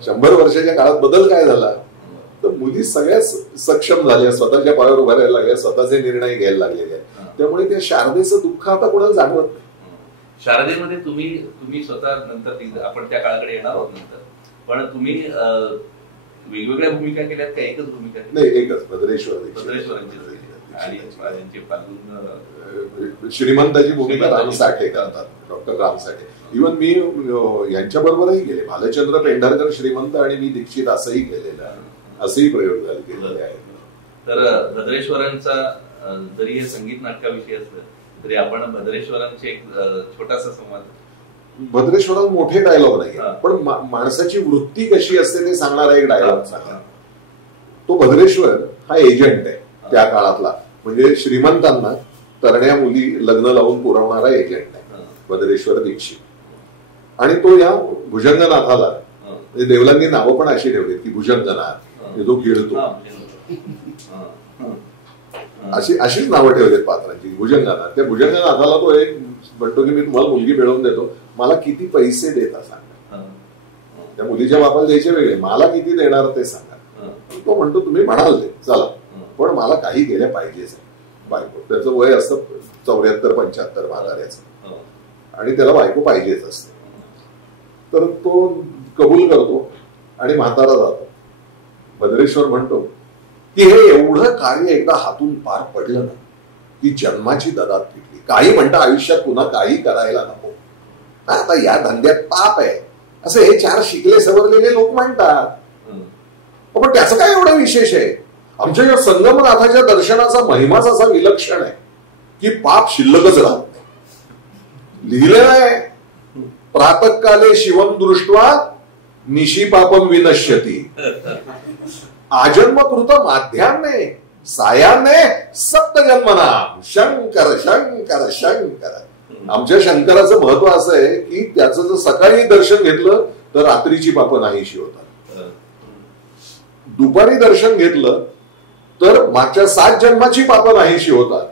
100 वर्षाच्या काळात बदल काय झाला, तर मुली सगळ्याच सक्षम झाल्या, स्वतःच्या पायावर उभा राहायला लागल्या, स्वतःचे निर्णय घ्यायला लागलेले आहेत. त्यामुळे त्या शारदेचं दुःख आता कोणाला जाणवत नाही. शारदेमध्ये तुम्ही स्वतः नंतर आपण त्या काळाकडे येणार आहोत नंतर, पण तुम्ही वेगवेगळ्या भूमिका केल्यात का एकच भूमिका? नाही, एकच. भद्रेश्वरांची आणि श्रीमंताची भूमिका राम साठे करतात, डॉक्टर राम साठे. इव्हन मी यांच्या बरोबरही गेले, भालचंद्र पेंढारकर श्रीमंत आणि मी दीक्षित असंही केलेलं आहे, असंही प्रयोग केलेले आहेत. तर भद्रेश्वरांचा जरी हे संगीत नाटकाविषयी असलं तरी आपण भद्रेश्वरांचे एक छोटासा संवाद. भद्रेश्वरात मोठे डायलॉग नाही, पण माणसाची वृत्ती कशी असते ते सांगणारा एक डायलॉग सांगा. तो भद्रेश्वर हा एजंट आहे त्या काळातला. म्हणजे श्रीमंतांना तरण्या मुली लग्न लावून पुरवणारा एजंट आहे भद्रेश्वर दीक्षित. आणि तो या भुजंगनाथाला, म्हणजे देवलांनी नावं पण अशी ठेवली की भुजंगनाथ, जो गिळतो, अशीच नावं ठेवलीत पात्रांची. भुजंगनाथ, त्या भुजंगनाथाला तो एक म्हणतो की मी तुम्हाला मुलगी मिळवून देतो, मला किती पैसे देता सांगा. त्या मुलीच्या बापाला द्यायचे वेगळे, मला किती देणार ते सांगा. तो म्हणतो तुम्ही म्हणाल ते चला, पण मला काही गेल्या पाहिजेच. बायको, त्याचं वय असतं 74-75 म्हाताऱ्याचं, आणि त्याला बायको पाहिजेच असते. तर तो कबूल करतो आणि म्हातारा जातो. भद्रेश्वर म्हणतो की हे एवढं कार्य एकदा हातून पार पडलं ना की जन्माची ददात फिटली. काही म्हणता आयुष्यात पुन्हा काही करायला नको, आता या धंद्यात पाप आहे असं हे 4 शिकले सवरलेले लोक म्हणतात. पण त्याचं काय एवढं विशेष आहे? आमच्या या संगमनाथाच्या दर्शनाचा महिमाच असा विलक्षण आहे की पाप शिल्लकच राहत नाही. लिहिलेलं आहे, प्रातःकाले शिवम दृष्ट्वा निशी पापम विनश्यती, आजन्मकृत माध्यान्ने सायान्ने सप्तजन्मनाम शंकर शंकर शंकर. आमच्या शंकराचं महत्व असं आहे की त्याचं जर सकाळी दर्शन घेतलं तर रात्रीची पापं नाहीशी होतात, दुपारी दर्शन घेतलं तर मागच्या 7 जन्माची पापं नाहीशी होतात,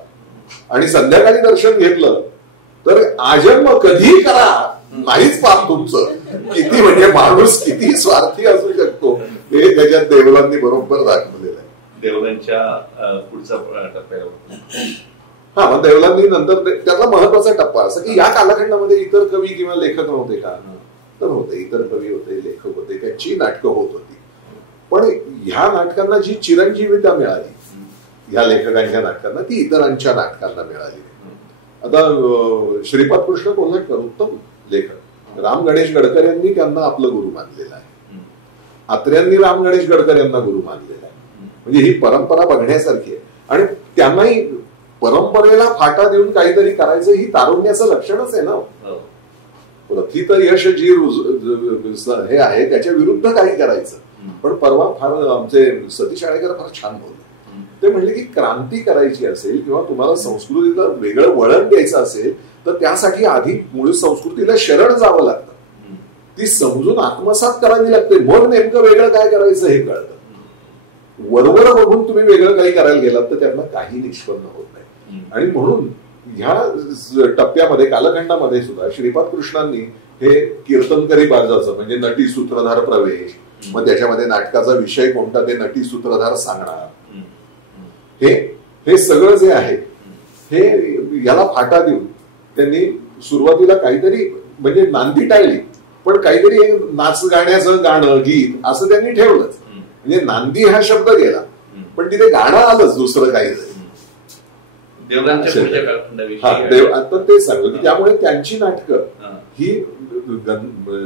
आणि संध्याकाळी दर्शन घेतलं तर आजन्म कधी करा नाहीच पाप तुमचं. किती म्हणजे माणूस किती स्वार्थी असू शकतो हे त्याच्यात देवलांनी बरोबर दाखवलेलं आहे. देवलांच्या पुढचा टप्प्यावर. हा, मग देवलांनी नंतर त्यातला महत्वाचा टप्पा असा की या कालखंडामध्ये इतर कवी किंवा लेखक नव्हते का? तर होते, इतर कवी होते, लेखक होते, त्यांची नाटकं होत होती. पण ह्या नाटकांना जी चिरंजीविता मिळाली, ह्या लेखकांच्या नाटकांना, ती इतरांच्या नाटकांना मिळाली. आता श्रीपाद कृष्ण कोल्हटकर उत्तम लेखक, राम गणेश गडकर यांनी त्यांना आपलं गुरु मानलेलं आहे. आत्र्यांनी राम गणेश गडकर यांना गुरु मानलेला आहे. म्हणजे ही परंपरा बघण्यासारखी आहे. आणि त्यांनाही परंपरेला फाटा देऊन काहीतरी करायचं ही तारुण्याचं लक्षणच आहे ना. प्रथित यश जी हे आहे त्याच्या विरुद्ध काही करायचं. पण परवा फार आमचे सतीश आळेकर फार छान बोलले. ते म्हणले की क्रांती करायची असेल किंवा तुम्हाला संस्कृतीला वेगळं वळण द्यायचं असेल तर त्यासाठी आधी मूळ संस्कृतीला शरण जावं लागतं, ती समजून आत्मसात करावी लागते, मग नेमकं वेगळं काय करायचं हे कळतं. वरवर बघून तुम्ही वेगळं काही करायला गेलात तर त्यातनं काही निष्पन्न होत नाही. आणि म्हणून ह्या टप्प्यामध्ये कालखंडामध्ये सुद्धा श्रीपाद कृष्णांनी हे कीर्तनकरी बाजाचं म्हणजे नटी सूत्रधार प्रवेश, मग त्याच्यामध्ये नाटकाचा विषय कोणता ते नटी सूत्रधार सांगणार, हे सगळं जे आहे हे याला फाटा देऊन त्यांनी सुरुवातीला काहीतरी म्हणजे नांदी टाळली, पण काहीतरी नाच गाण्याचं गाणं गीत असं त्यांनी ठेवलंच. म्हणजे नांदी हा शब्द गेला पण तिथे गाणं आलंच दुसरं काही नाही. आता ते सांगतो की त्यामुळे त्यांची नाटकं ही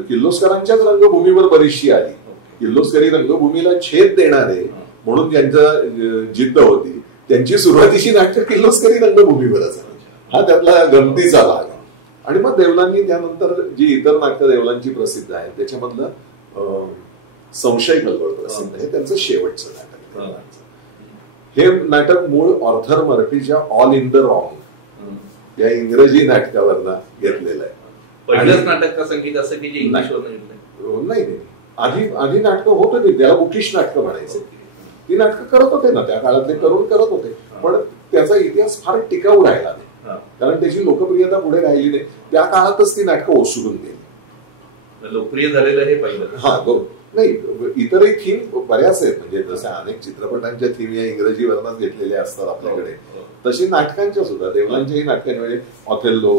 किर्लोस्करांच्याच रंगभूमीवर बरीचशी आली. किर्लोस्करी रंगभूमीला छेद देणारे म्हणून ज्यांचं जिद्द होती त्यांची सुरुवातीची नाटकं किर्लोस्करी रंगभूमीवरच आली. हा त्यातला गमतीचा भाग आहे. आणि मग देवलांनी त्यानंतर जी इतर नाटकं देवलांची प्रसिद्ध आहेत त्याच्यामधलं संशय कल्लोळ प्रसिद्ध आहे, त्यांचं शेवटचं नाटक. हे नाटक मूळ ऑर्थर मर्फीच्या ऑल इन द रॉंग या इंग्रजी नाटकावरनं घेतलेलं आहे. पहिलंच नाटक का संगीत असं की जे इंग्लिशवर नाही, आधी नाटकं होत होती, त्याला बुकिश नाटकं म्हणायचे. ती नाटकं करत होते ना, त्या काळातले तरुण करत होते, पण त्याचा इतिहास फार टिकाऊ राहिला नाही कारण त्याची लोकप्रियता पुढे राहिली नाही. त्या काळातच ती नाटकं ओसरून गेली. लोकप्रिय झालेलं हे पहिलं. हा नाही, इतरही थीम बऱ्याच आहेत. म्हणजे जसं अनेक चित्रपटांच्या थीम या इंग्रजीवरच घेतलेल्या असतात आपल्याकडे, तशी नाटकांच्या सुद्धा देवलांच्याही नाटकांमध्ये ऑथेल्लो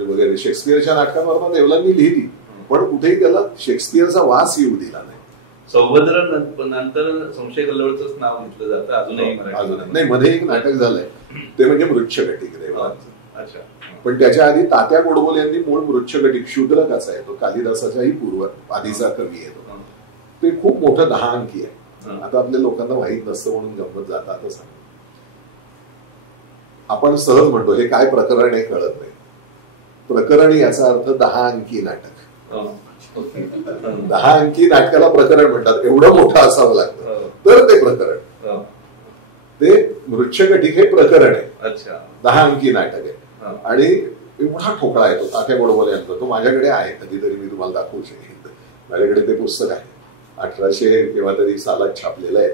वगैरे शेक्सपियरच्या नाटकांवर देवलांनी लिहिली, पण कुठेही त्याला शेक्सपियरचा वास येऊ दिला नाही. सौभद्र नंतर संशय कल्लोळचंच नाव घेतलं जातं अजूनही. नाही, मध्ये एक नाटक झालंय ते म्हणजे मृच्छकटिक देवलांचं. पण त्याच्या आधी तात्या गोडबोले यांनी मूळ मृच्छकटिक शूद्रकाचा आहे, तो कालिदासाच्याही पूर्व आधीचा कवी आहे. ते खूप मोठं 10 अंकी आहे. आता आपल्या लोकांना माहीत नसतं म्हणून गंमत जाता आता सांग. आपण सहज म्हणतो हे काय प्रकरण आहे कळत नाही. प्रकरण याचा अर्थ 10 अंकी नाटक. 10 अंकी नाटकाला प्रकरण म्हणतात. एवढं मोठं असावं लागतं तर ते प्रकरण. ते मृच्छकटिक हे प्रकरण आहे, 10 अंकी नाटक आहे. आणि एवढा ठोकळा आहे तो तात्या गोडबोले यांचा. तो माझ्याकडे आहे, कधीतरी मी तुम्हाला दाखवू शकेन. माझ्याकडे ते पुस्तक आहे. 1800 केव्हा तरी सालात छापलेलं आहे.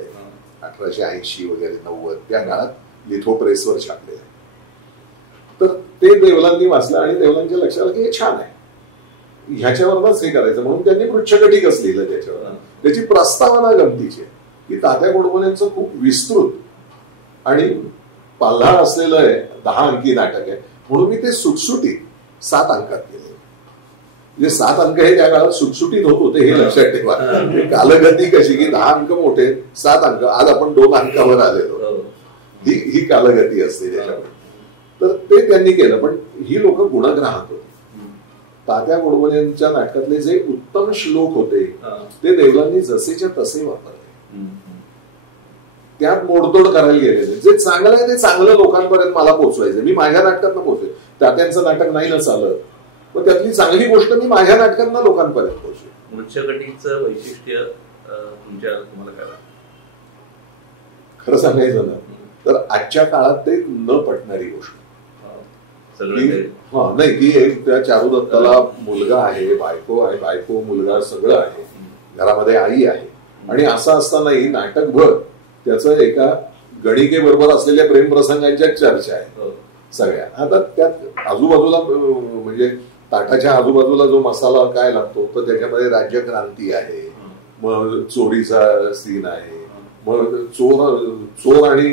1880 वगैरे 90 त्या काळात लिथो प्रेसवर छापलेलं आहे. तर ते देवलांनी वाचलं आणि देवलांच्या लक्षात आलं की हे छान आहे, ह्याच्यावरच हे करायचं म्हणून त्यांनी मृच्छकटिकच लिहिलं. त्याच्यावर त्याची प्रस्तावना गमतीची आहे की तात्या गोडबोलेंचं खूप विस्तृत आणि पाल्हाळ असलेलं आहे 10 अंकी नाटक आहे म्हणून मी ते सुटसुटीत 7 अंकात केले. म्हणजे 7 अंक हे त्या काळात सुटसुटीत होत होते हे लक्षात ठेवा. कालगती कशी की 10 अंक मोठे, 7 अंक. आज आपण 2 अंकावर आलेलो. ही कालगती असते त्याच्यामध्ये. तर ते त्यांनी केलं. पण ही लोक गुणग्राहक होती. तात्या गोडबोलेंच्या नाटकातले जे उत्तम श्लोक होते ते देवलांनी जसेच्या तसे वापरले. त्यात मोडतोड करायला गेलेले. जे चांगलं आहे ते चांगलं लोकांपर्यंत मला पोहोचवायचं. मी माझ्या नाटकात पोहोचवे. तात्यांचं नाटक नाही ना चालत, मग त्यातली चांगली गोष्ट मी माझ्या नाटकांना लोकांपर्यंत पोहोचवे. मृच्छकटिकचं वैशिष्ट्य तुम्हाला काय खरं सांगायचं ना तर आजच्या काळात ते न पटणारी गोष्ट नाही. ती एक त्या चारुदत्ताला मुलगा आहे, बायको आहे, बायको मुलगा सगळं आहे, घरामध्ये आई आहे. आणि असं असतानाही नाटकभर त्याचं एका गणिकेबरोबर असलेल्या प्रेमप्रसंगांच्या चर्चा आहे सगळ्या. आता त्यात आजूबाजूला म्हणजे ताटाच्या आजूबाजूला जो मसाला काय लागतो तर त्याच्यामध्ये राज्यक्रांती आहे, मग चोरीचा सीन आहे, मग चोर आणि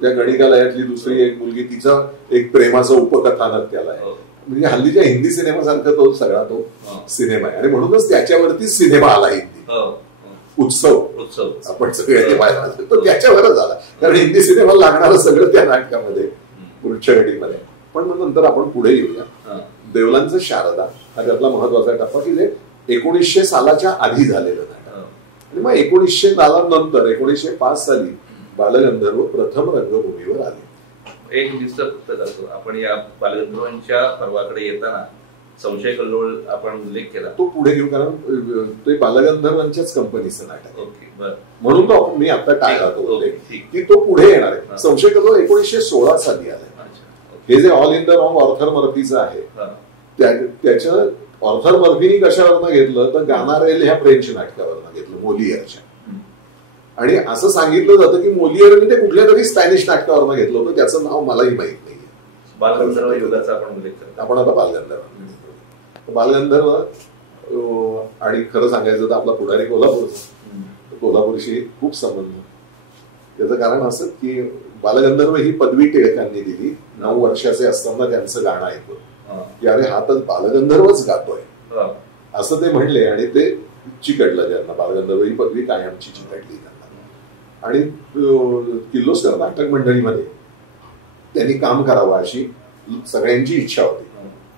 त्या गणिकालयातली दुसरी एक मुलगी, तिचं एक प्रेमाचं उपकथानक त्याला आहे. म्हणजे हल्लीच्या हिंदी सिनेमासारखा तो सगळा तो सिनेमा आहे. आणि म्हणूनच त्याच्यावरती सिनेमा आला हिंदी उत्सव आपण सगळे पाहिला तो त्याच्यावरच आला. कारण हिंदी सिनेमा लागणारं सगळं त्या नाटकामध्ये वृक्षगटीमध्ये. पण मग नंतर आपण पुढे येऊया. देवलांचं शारदा हा त्यातला महत्वाचा टप्पा की जे 1900 सालाच्या आधी झालेलं नाटक. आणि मग 1900 सालानंतर 1905 साली बालगंधर्व प्रथम रंगभूमीवर आले. एक दिसत आपण या बालगंधर्वांच्या पर्वाकडे येताना संशय कल्लोळ आपण उल्लेख केला, तो पुढे घेऊ कारण ते बालगंधर्वांच्याच कंपनीचं नाटक. ओके बरं. म्हणून तो मी आता टाळला तो की तो पुढे येणार आहे. संशय कल्लोळ 1916 साली आलाय. हे जे all in the wrong Arthur मर्फीचं आहे त्याचं ऑर्थर मर्फीनी कशावरनं घेतलं तर गानारेल ह्या फ्रेंच नाटकावरनं घेतलं, मोलियरच्या. आणि असं सांगितलं जातं की मोलियरने ते कुठल्या तरी स्पॅनिश नाटकावरनं घेतलं होतं, त्याचं नाव मलाही माहित नाहीये. बालगंधर्व युगाचा आपण उल्लेख करतो. आपण आता बालगंधर्व आणि खरं सांगायचं तर आपला पुढारी कोल्हापूरशी खूप संबंध. त्याचं कारण असं की बालगंधर्व ही पदवी टिळकांनी दिली. 9 वर्षाचे असताना त्यांचं गाणं ऐकलं की अरे हा तर बालगंधर्वच गातोय असं ते म्हणले. आणि ते चिकटलं त्यांना. बालगंधर्व ही पदवी कायमची चिकटली त्यांना. आणि किर्लोस्कर नाटक मंडळीमध्ये त्यांनी काम करावं अशी सगळ्यांची इच्छा होती.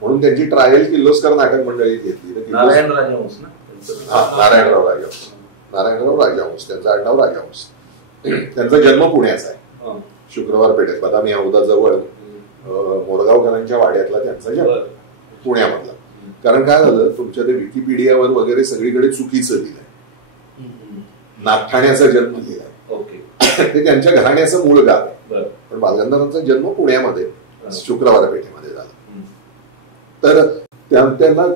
म्हणून त्यांची ट्रायल किर्लोस्कर नाटक मंडळीत घेतली. नारायणराव राजहंस नारायणराव राजहंस त्यांचं आडनाव राजहंस. त्यांचा जन्म पुण्याचा आहे. शुक्रवार पेठेत बदामी हौदाजवळ मोरगावकरांच्या वाड्यातला त्यांचा जन्म पुण्यामधला. कारण काय झालं तुमच्या ते विकिपीडियावर वगैरे सगळीकडे चुकीचं लिहिलंय. नागठाण्याचा जन्म लिहिलाय. ते त्यांच्या घराण्याचं मूळ गाव आहे. पण बालगंधर्वांचा जन्म पुण्यामध्ये शुक्रवार पेठेमध्ये झाला. तर त्यांना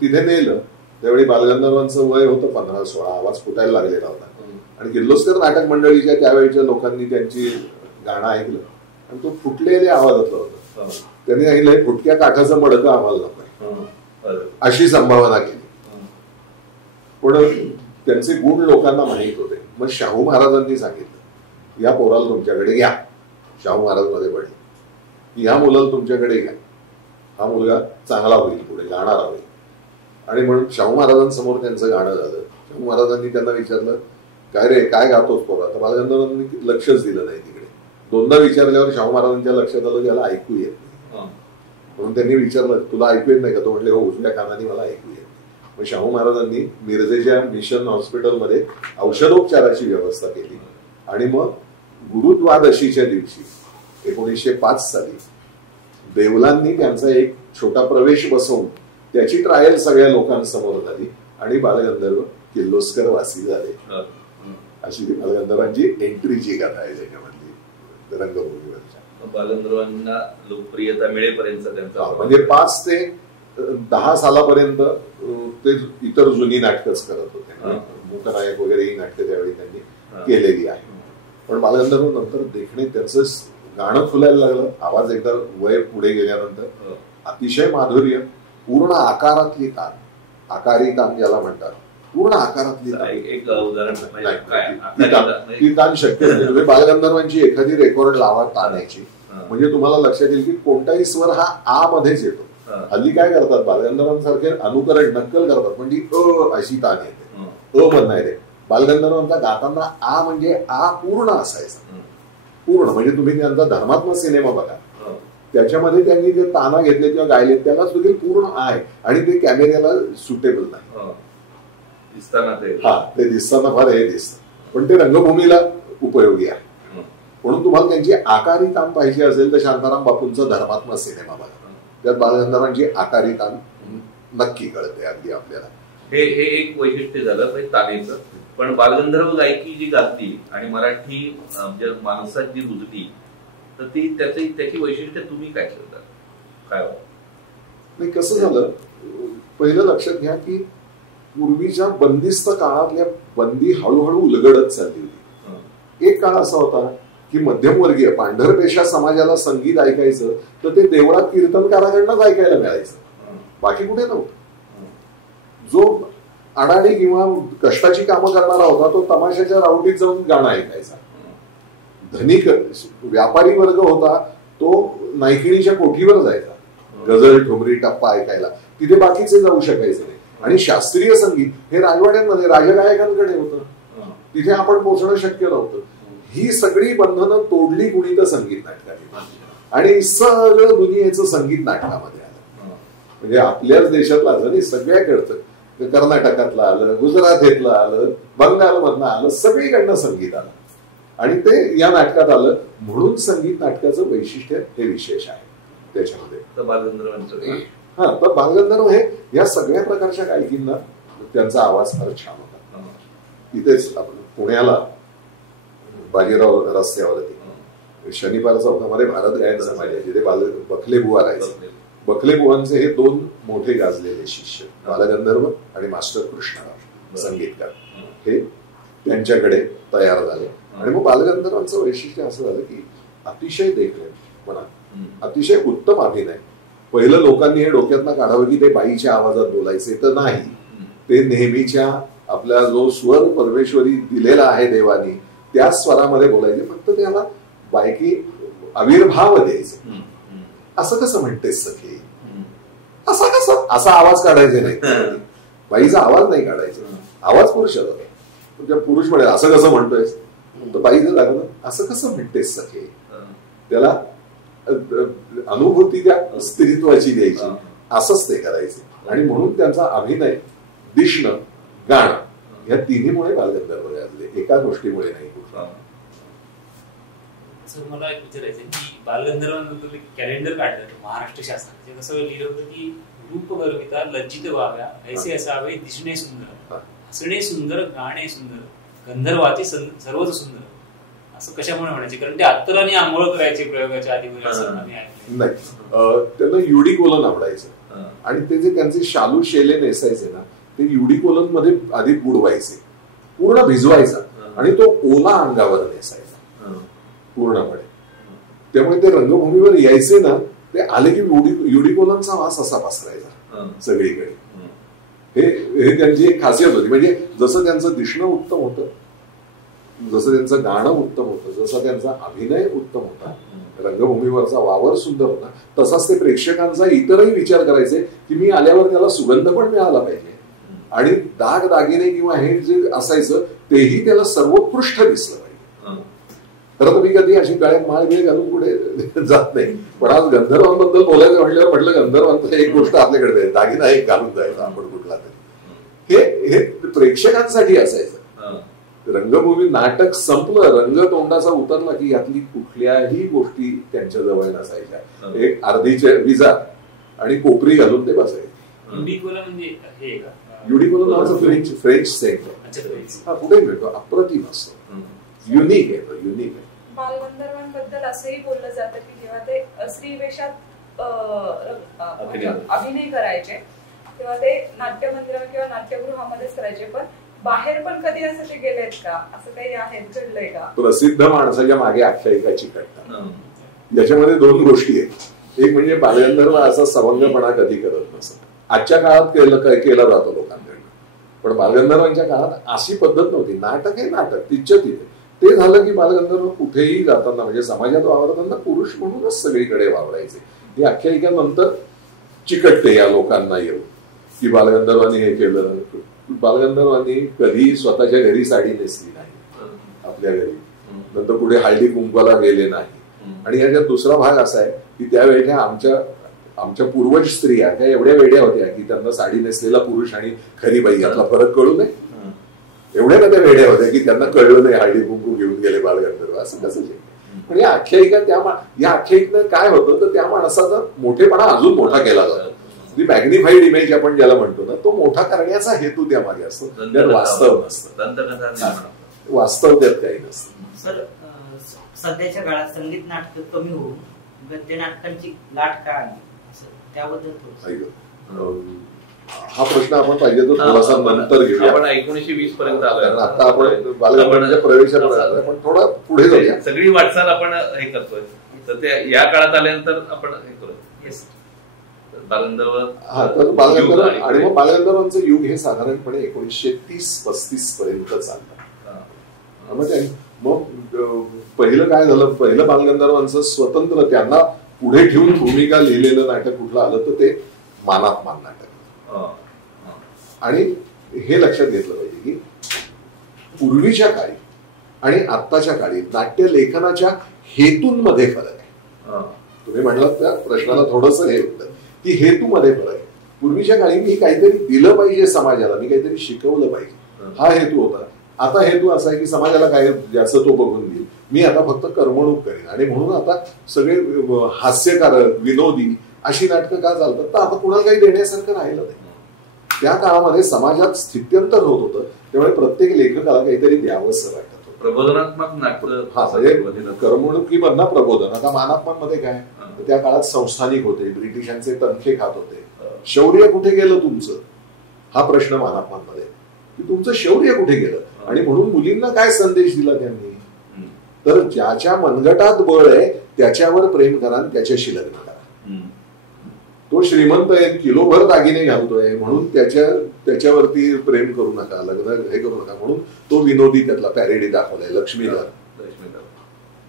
तिथे नेलं त्यावेळी बालगंधर्वांचं वय होतं 15-16. आवाज फुटायला लागलेला होता. आणि किर्लोस्कर नाटक मंडळीच्या त्यावेळेच्या लोकांनी त्यांची गाणं ऐकलं आणि तो फुटलेल्या आवाजातलं होतं. त्यांनी सांगितलं फुटक्या काठाचं मडकं आम्हाला नको अशी संभावना केली. पण त्यांचे गुण लोकांना माहीत होते. मग शाहू महाराजांनी सांगितलं या पोराला तुमच्याकडे घ्या. शाहू महाराज मध्ये पडले या मुलाला तुमच्याकडे घ्या. हा मुलगा चांगला होईल पुढे गाणारा होईल. आणि म्हणून शाहू महाराजांसमोर त्यांचं गाणं झालं. शाहू महाराजांनी त्यांना विचारलं काय रे काय गातोस पोरा. तर बालगंधर्वांनी लक्षच दिलं नाही तिकडे. 2दा विचारल्यावर शाहू महाराजांच्या लक्षात आलं त्याला ऐकू येत नाही. म्हणून त्यांनी विचारलं तुला ऐकू येत नाही का. तो म्हटले हो उजव्या कानाने मला ऐकू येत. मग शाहू महाराजांनी मिरजेच्या मिशन हॉस्पिटलमध्ये औषधोपचाराची व्यवस्था केली. आणि मग गुरुद्वादशीच्या दिवशी 1905 साली देवलांनी त्यांचा एक छोटा प्रवेश बसवून त्याची ट्रायल सगळ्या लोकांसमोर झाली. आणि बालगंधर्व किर्लोस्कर वासी झाले. अशी ती बालगंधर्वांची एंट्रीची कथा आहे त्याच्यामधली रंगभूमीवरच्या. बालगंधर्वांना लोकप्रियता मिळेपर्यंत त्यांचा म्हणजे 5 ते 10 सालापर्यंत ते इतर जुनी नाटकच करत होते. मूकनायक वगैरे ही नाटकं त्यावेळी त्यांनी केलेली आहे. पण बालगंधर्व नंतर देखणे त्यांचं गाणं फुलायला लागलं. आवाज एकदा वय पुढे गेल्यानंतर अतिशय माधुर्य, पूर्ण आकारातली तान, आकारी तान ज्याला म्हणतात, पूर्ण आकारातली एक उदाहरण ती तान शक्य नाही. तुम्ही बालगंधर्वांची एखादी रेकॉर्ड लावा तानाची म्हणजे तुम्हाला लक्षात येईल की कोणताही स्वर हा आ मध्येच येतो. हल्ली काय करतात बालगंधर्वांसारखे अनुकरण नक्कल करतात पण ती अशी तान येते. म्हणणं येते. बालगंधर्वांचा गाताना आ म्हणजे आ पूर्ण असायचा. पूर्ण म्हणजे तुम्ही त्यांचा धर्मात्मा सिनेमा बघा त्याच्यामध्ये त्यांनी जे ताना घेतले किंवा गायले त्याला सुद्धा पूर्ण आहे. आणि ते कॅमेऱ्याला सुटेबल नाही. ते दिसताना फार हे दिसतं पण ते रंगभूमीला उपयोगी आहे. म्हणून तुम्हाला त्यांची आकारी तान पाहिजे असेल तर शांताराम बापूंचा धर्मात्मा सिनेमा बघा. त्यात बालगंधर्वांची आकारी तान नक्की कळते अगदी आपल्याला. हे एक वैशिष्ट्य झालं तानेचं. पण बालगंधर्व गायकी जी गाजली आणि मराठी माणसात जी रुजली तर ती त्याची वैशिष्ट्य तुम्ही काय करता काय नाही. कसं झालं पहिलं लक्षात घ्या की पूर्वीच्या बंदिस्त काळातल्या बंदी हळूहळू उलगडत चालली होती. एक काळ असा होता की मध्यमवर्गीय पांढरपेशा समाजाला संगीत ऐकायचं तर ते देवळात कीर्तनकाराकडनंच ऐकायला मिळायचं. बाकी कुठे नव्हतं. जो अडाणी किंवा कष्टाची कामं करणारा होता तो तमाशाच्या राऊंडीत जाऊन गाणं ऐकायचा. धनिक व्यापारी वर्ग होता तो नायकिणीच्या कोठीवर जायचा गझल ठुमरी टप्पा ऐकायला. तिथे बाकीचे जाऊ शकायचे नाही. आणि शास्त्रीय संगीत हे राजवाड्यांमध्ये राजगायकांकडे होतं. तिथे आपण पोहोचणं शक्य नव्हतं. ही सगळी बंधनं तोडली कुणी तर संगीत नाटकाने आणि सगळं दुनियेचं संगीत नाटकामध्ये आलं. म्हणजे आपल्याच देशातलं आलं नाही, सगळ्याकडचं. कर्नाटकातलं आलं, गुजरातेतलं आलं, बंगालमधनं आलं, सगळीकडनं संगीत आलं आणि ते या नाटकात आलं. म्हणून संगीत नाटकाचं वैशिष्ट्य हे विशेष आहे त्याच्यामध्ये. हा, तर बालगंधर्व हे या सगळ्या प्रकारच्या गायकींना त्यांचा आवाज फार छान होता. इथेच आपण पुण्याला बाजीराव रस्त्यावरती शनिवार चौकामध्ये भारत गायन समाज आहे, जिथे बखले बुवा राहायचे. बखले बुवांचे हे दोन मोठे गाजलेले शिष्य बालगंधर्व आणि मास्टर कृष्णराव संगीतकार हे त्यांच्याकडे तयार झाले. आणि मग बालगंधर्वांचं वैशिष्ट्य असं झालं की अतिशय देखणे म्हणा, अतिशय उत्तम अभिनय. पहिलं लोकांनी हे डोक्यातनं काढावं की ते बाईच्या आवाजात बोलायचे, तर नाही. ते नेहमीच्या आपला जो स्वर परमेश्वरी दिलेला आहे देवानी त्या स्वरामध्ये बोलायचे. फक्त त्याला बायकी आविर्भाव द्यायचे. असं कसं म्हणतेस सखी, असा कसं, असा आवाज काढायचे नाही. बाईचा आवाज नाही काढायचा, आवाज पुरुषाचा. म्हणजे पुरुष म्हणेल असं कसं म्हणतोय, तर बाईचं लागलं असं कसं म्हणतेस सखी. त्याला अनुभूती त्या स्त्रीत्वाची द्यायची, असंच ते करायचे. आणि म्हणून त्यांचा अभिनय, दिसणं, गाणं या तिन्हीमुळे बालगंधर्व गाजले, एका गोष्टीमुळे नाही. मला एक विचारायचं की बालगंधर्वांबद्दल कॅलेंडर काढलं महाराष्ट्र शासनाचे, कसं लिहिलं होतं की रूप गर्विता लज्जित व्हाव्या ऐसे असावे, दिसणे सुंदर, हसणे सुंदर, गाणे सुंदर, गंधर्वाचे सर्वच सुंदर. असं कशामुळे म्हणायचे? कारण ते अत्तराने आंघोळ करायचे प्रयोगाच्या आधी नाही. त्यांना युडिकोलन आवडायचं आणि ते जे त्यांचे शालू शेले नेसायचे ना, ते युडिकोलन मध्ये आधी बुडवायचे, पूर्ण भिजवायचा आणि तो ओला अंगावर नेसायचा पूर्णपणे. त्यामुळे ते रंगभूमीवर यायचे ना, ते आले की युडिकोलनचा वास असा पसरायचा सगळीकडे. हे त्यांची एक खासियत होती. म्हणजे जसं त्यांचं दिसणं उत्तम होतं, जसं त्यांचं गाणं उत्तम होतं, जसा त्यांचा अभिनय उत्तम होता, रंगभूमीवरचा वावर सुंदर होता, तसाच ते प्रेक्षकांचा इतरही विचार करायचे की मी आल्यावर त्याला सुगंध पण मिळाला पाहिजे आणि दाग दागिने किंवा हे जे असायचं तेही त्याला सर्वोत्कृष्ट दिसलं पाहिजे. खरं तर मी कधी अशी गळ्यात माळ बिळ घालून कुठे जात नाही, पण आज गंधर्वांबद्दल बोलायचं म्हटलं गंधर्वांचं एक गोष्ट आपल्याकडे दागिना एक घालून जायचा आपण कुठला तरी. हे प्रेक्षकांसाठी असायचं. रंगभूमी नाटक संपलं, रंग तोंडाचा उतरला की यातली कुठल्याही गोष्टी त्यांच्या जवळ नसायच्या. एक अर्धीचे विजा आणि कोपरी घालून ते बसायचे. युडिकोला नावाचं फ्रेंच सेंट हा कुठे मिळतो, अप्रतिम असतो, युनिक आहे तो, युनिक आहे. बालगंधर्वांबद्दल असंही बोललं जातं की जेव्हा ते स्त्री वेशात अभिनय करायचे तेव्हा ते नाट्यमंदिर किंवा नाट्यगृहामध्येच करायचे, पण बाहेर पण कधी असं ते गेलेत का, असं काही आहे, घडलंय का? प्रसिद्ध माणसाच्या मागे आख्यायिका चिकटतात. याच्यामध्ये दोन गोष्टी आहेत. एक म्हणजे बालगंधर्व असा सवंगपणा कधी करत नसत. आजच्या काळात केला जातो लोकांकडनं, पण बालगंधर्वांच्या काळात अशी पद्धत नव्हती. नाटक हे नाटक, तिच्या तिथे. ते झालं की बालगंधर्व कुठेही जाताना म्हणजे समाजात वावरताना पुरुष म्हणूनच सगळीकडे वावरायचे. ही आख्यायिका नंतर चिकटते या लोकांना येऊन की बालगंधर्वांनी हे केलं. बालगंधर्वांनी कधी स्वतःच्या घरी साडी नेसली नाही आपल्या घरी, नंतर पुढे हळदी कुंकवाला गेले नाही. आणि याच्यात दुसरा भाग असा आहे की त्यावेळेच्या आमच्या पूर्वज स्त्रिया त्या एवढ्या वेड्या होत्या की त्यांना साडी नेसलेला पुरुष आणि खरी बाई यातला फरक कळू नये. एवढ्या का त्या वेड्या होत्या की त्यांना कळलं नाही हळदी कुंकू घेऊन गेले बालगंधर्व, असं कसं शक्य. पण या आख्यायिका या आख्यायिकेनं काय होतं तर त्या माणसाचा मोठेपणा अजून मोठा केला जातो. मॅग्निफाईड इमेज आपण ज्याला म्हणतो ना, तो मोठा करण्याचा हेतू त्यामागे असतो, त्यात वास्तव नसतं. वास्तव त्यात काही नसतं. सर, सध्याच्या काळात संगीत नाटक कमी होऊन गद्य नाटकांची लाट का आली, त्याबद्दल हा प्रश्न आपण पाहिजे तो थोडासा नंतर घेऊया. आपण 1920 पर्यंत आलोय. आता आपण बालगंधर्वांच्या प्रवेशात पण थोडा पुढे जाऊया. सगळी वाटचाल आपण हे करतोय, तर ते या काळात आल्यानंतर आपण हे करूया. तर बालगंधर्व आणि मग बालगंधर्वांचं युग हे साधारणपणे 1930-35 पर्यंत चालतं. मग पहिलं काय झालं, पहिलं बालगंधर्वांचं स्वतंत्र त्यांना पुढे ठेवून भूमिका लिहिलेलं नाटक कुठलं आलं तर ते मानापमान नाटक. आणि हे लक्षात घेतलं पाहिजे की पूर्वीच्या काळी आणि आत्ताच्या काळी नाट्य लेखनाच्या हेतूंमध्ये फरक आहे. तुम्ही म्हणलात त्या प्रश्नाला थोडंसं हे होतं की हेतूमध्ये फरक आहे. पूर्वीच्या काळी मी काहीतरी दिलं पाहिजे समाजाला, मी काहीतरी शिकवलं पाहिजे, हा हेतू होता. आता हेतू असा आहे की समाजाला काय ज्याचं तो बघून घेईल, मी आता फक्त करमणूक करेन. आणि म्हणून आता सगळे हास्यकारक विनोदी अशी नाटकं का चालतात, तर आता कुणाला काही देण्यासारखं राहिलं नाही. त्या काळामध्ये समाजात स्थित्यंतर होत होतं, त्यामुळे प्रत्येक लेखकाला काहीतरी द्यावंसं वाटत होतं. प्रबोधनात्मक नाटक, हा म्हणजे करमणुकीमधनं प्रबोधन. आता मानात्मक काय, त्या काळात संस्थानिक होते, ब्रिटिशांचे तनखे खात होते. शौर्य कुठे गेलं तुमचं, हा प्रश्न मानात्मक की तुमचं शौर्य कुठे गेलं. आणि म्हणून मुलींना काय संदेश दिला त्यांनी, तर ज्याच्या मनगटात बळ आहे त्याच्यावर प्रेम करा, त्याच्याशी लग्न करा. तो श्रीमंत आहे, किलोभर दागिने घालतोय म्हणून त्याच्यावरती प्रेम करू नका, लग्न हे करू नका. म्हणून तो विनोदी त्यातला पॅरेडी दाखवलाय लक्ष्मीधर.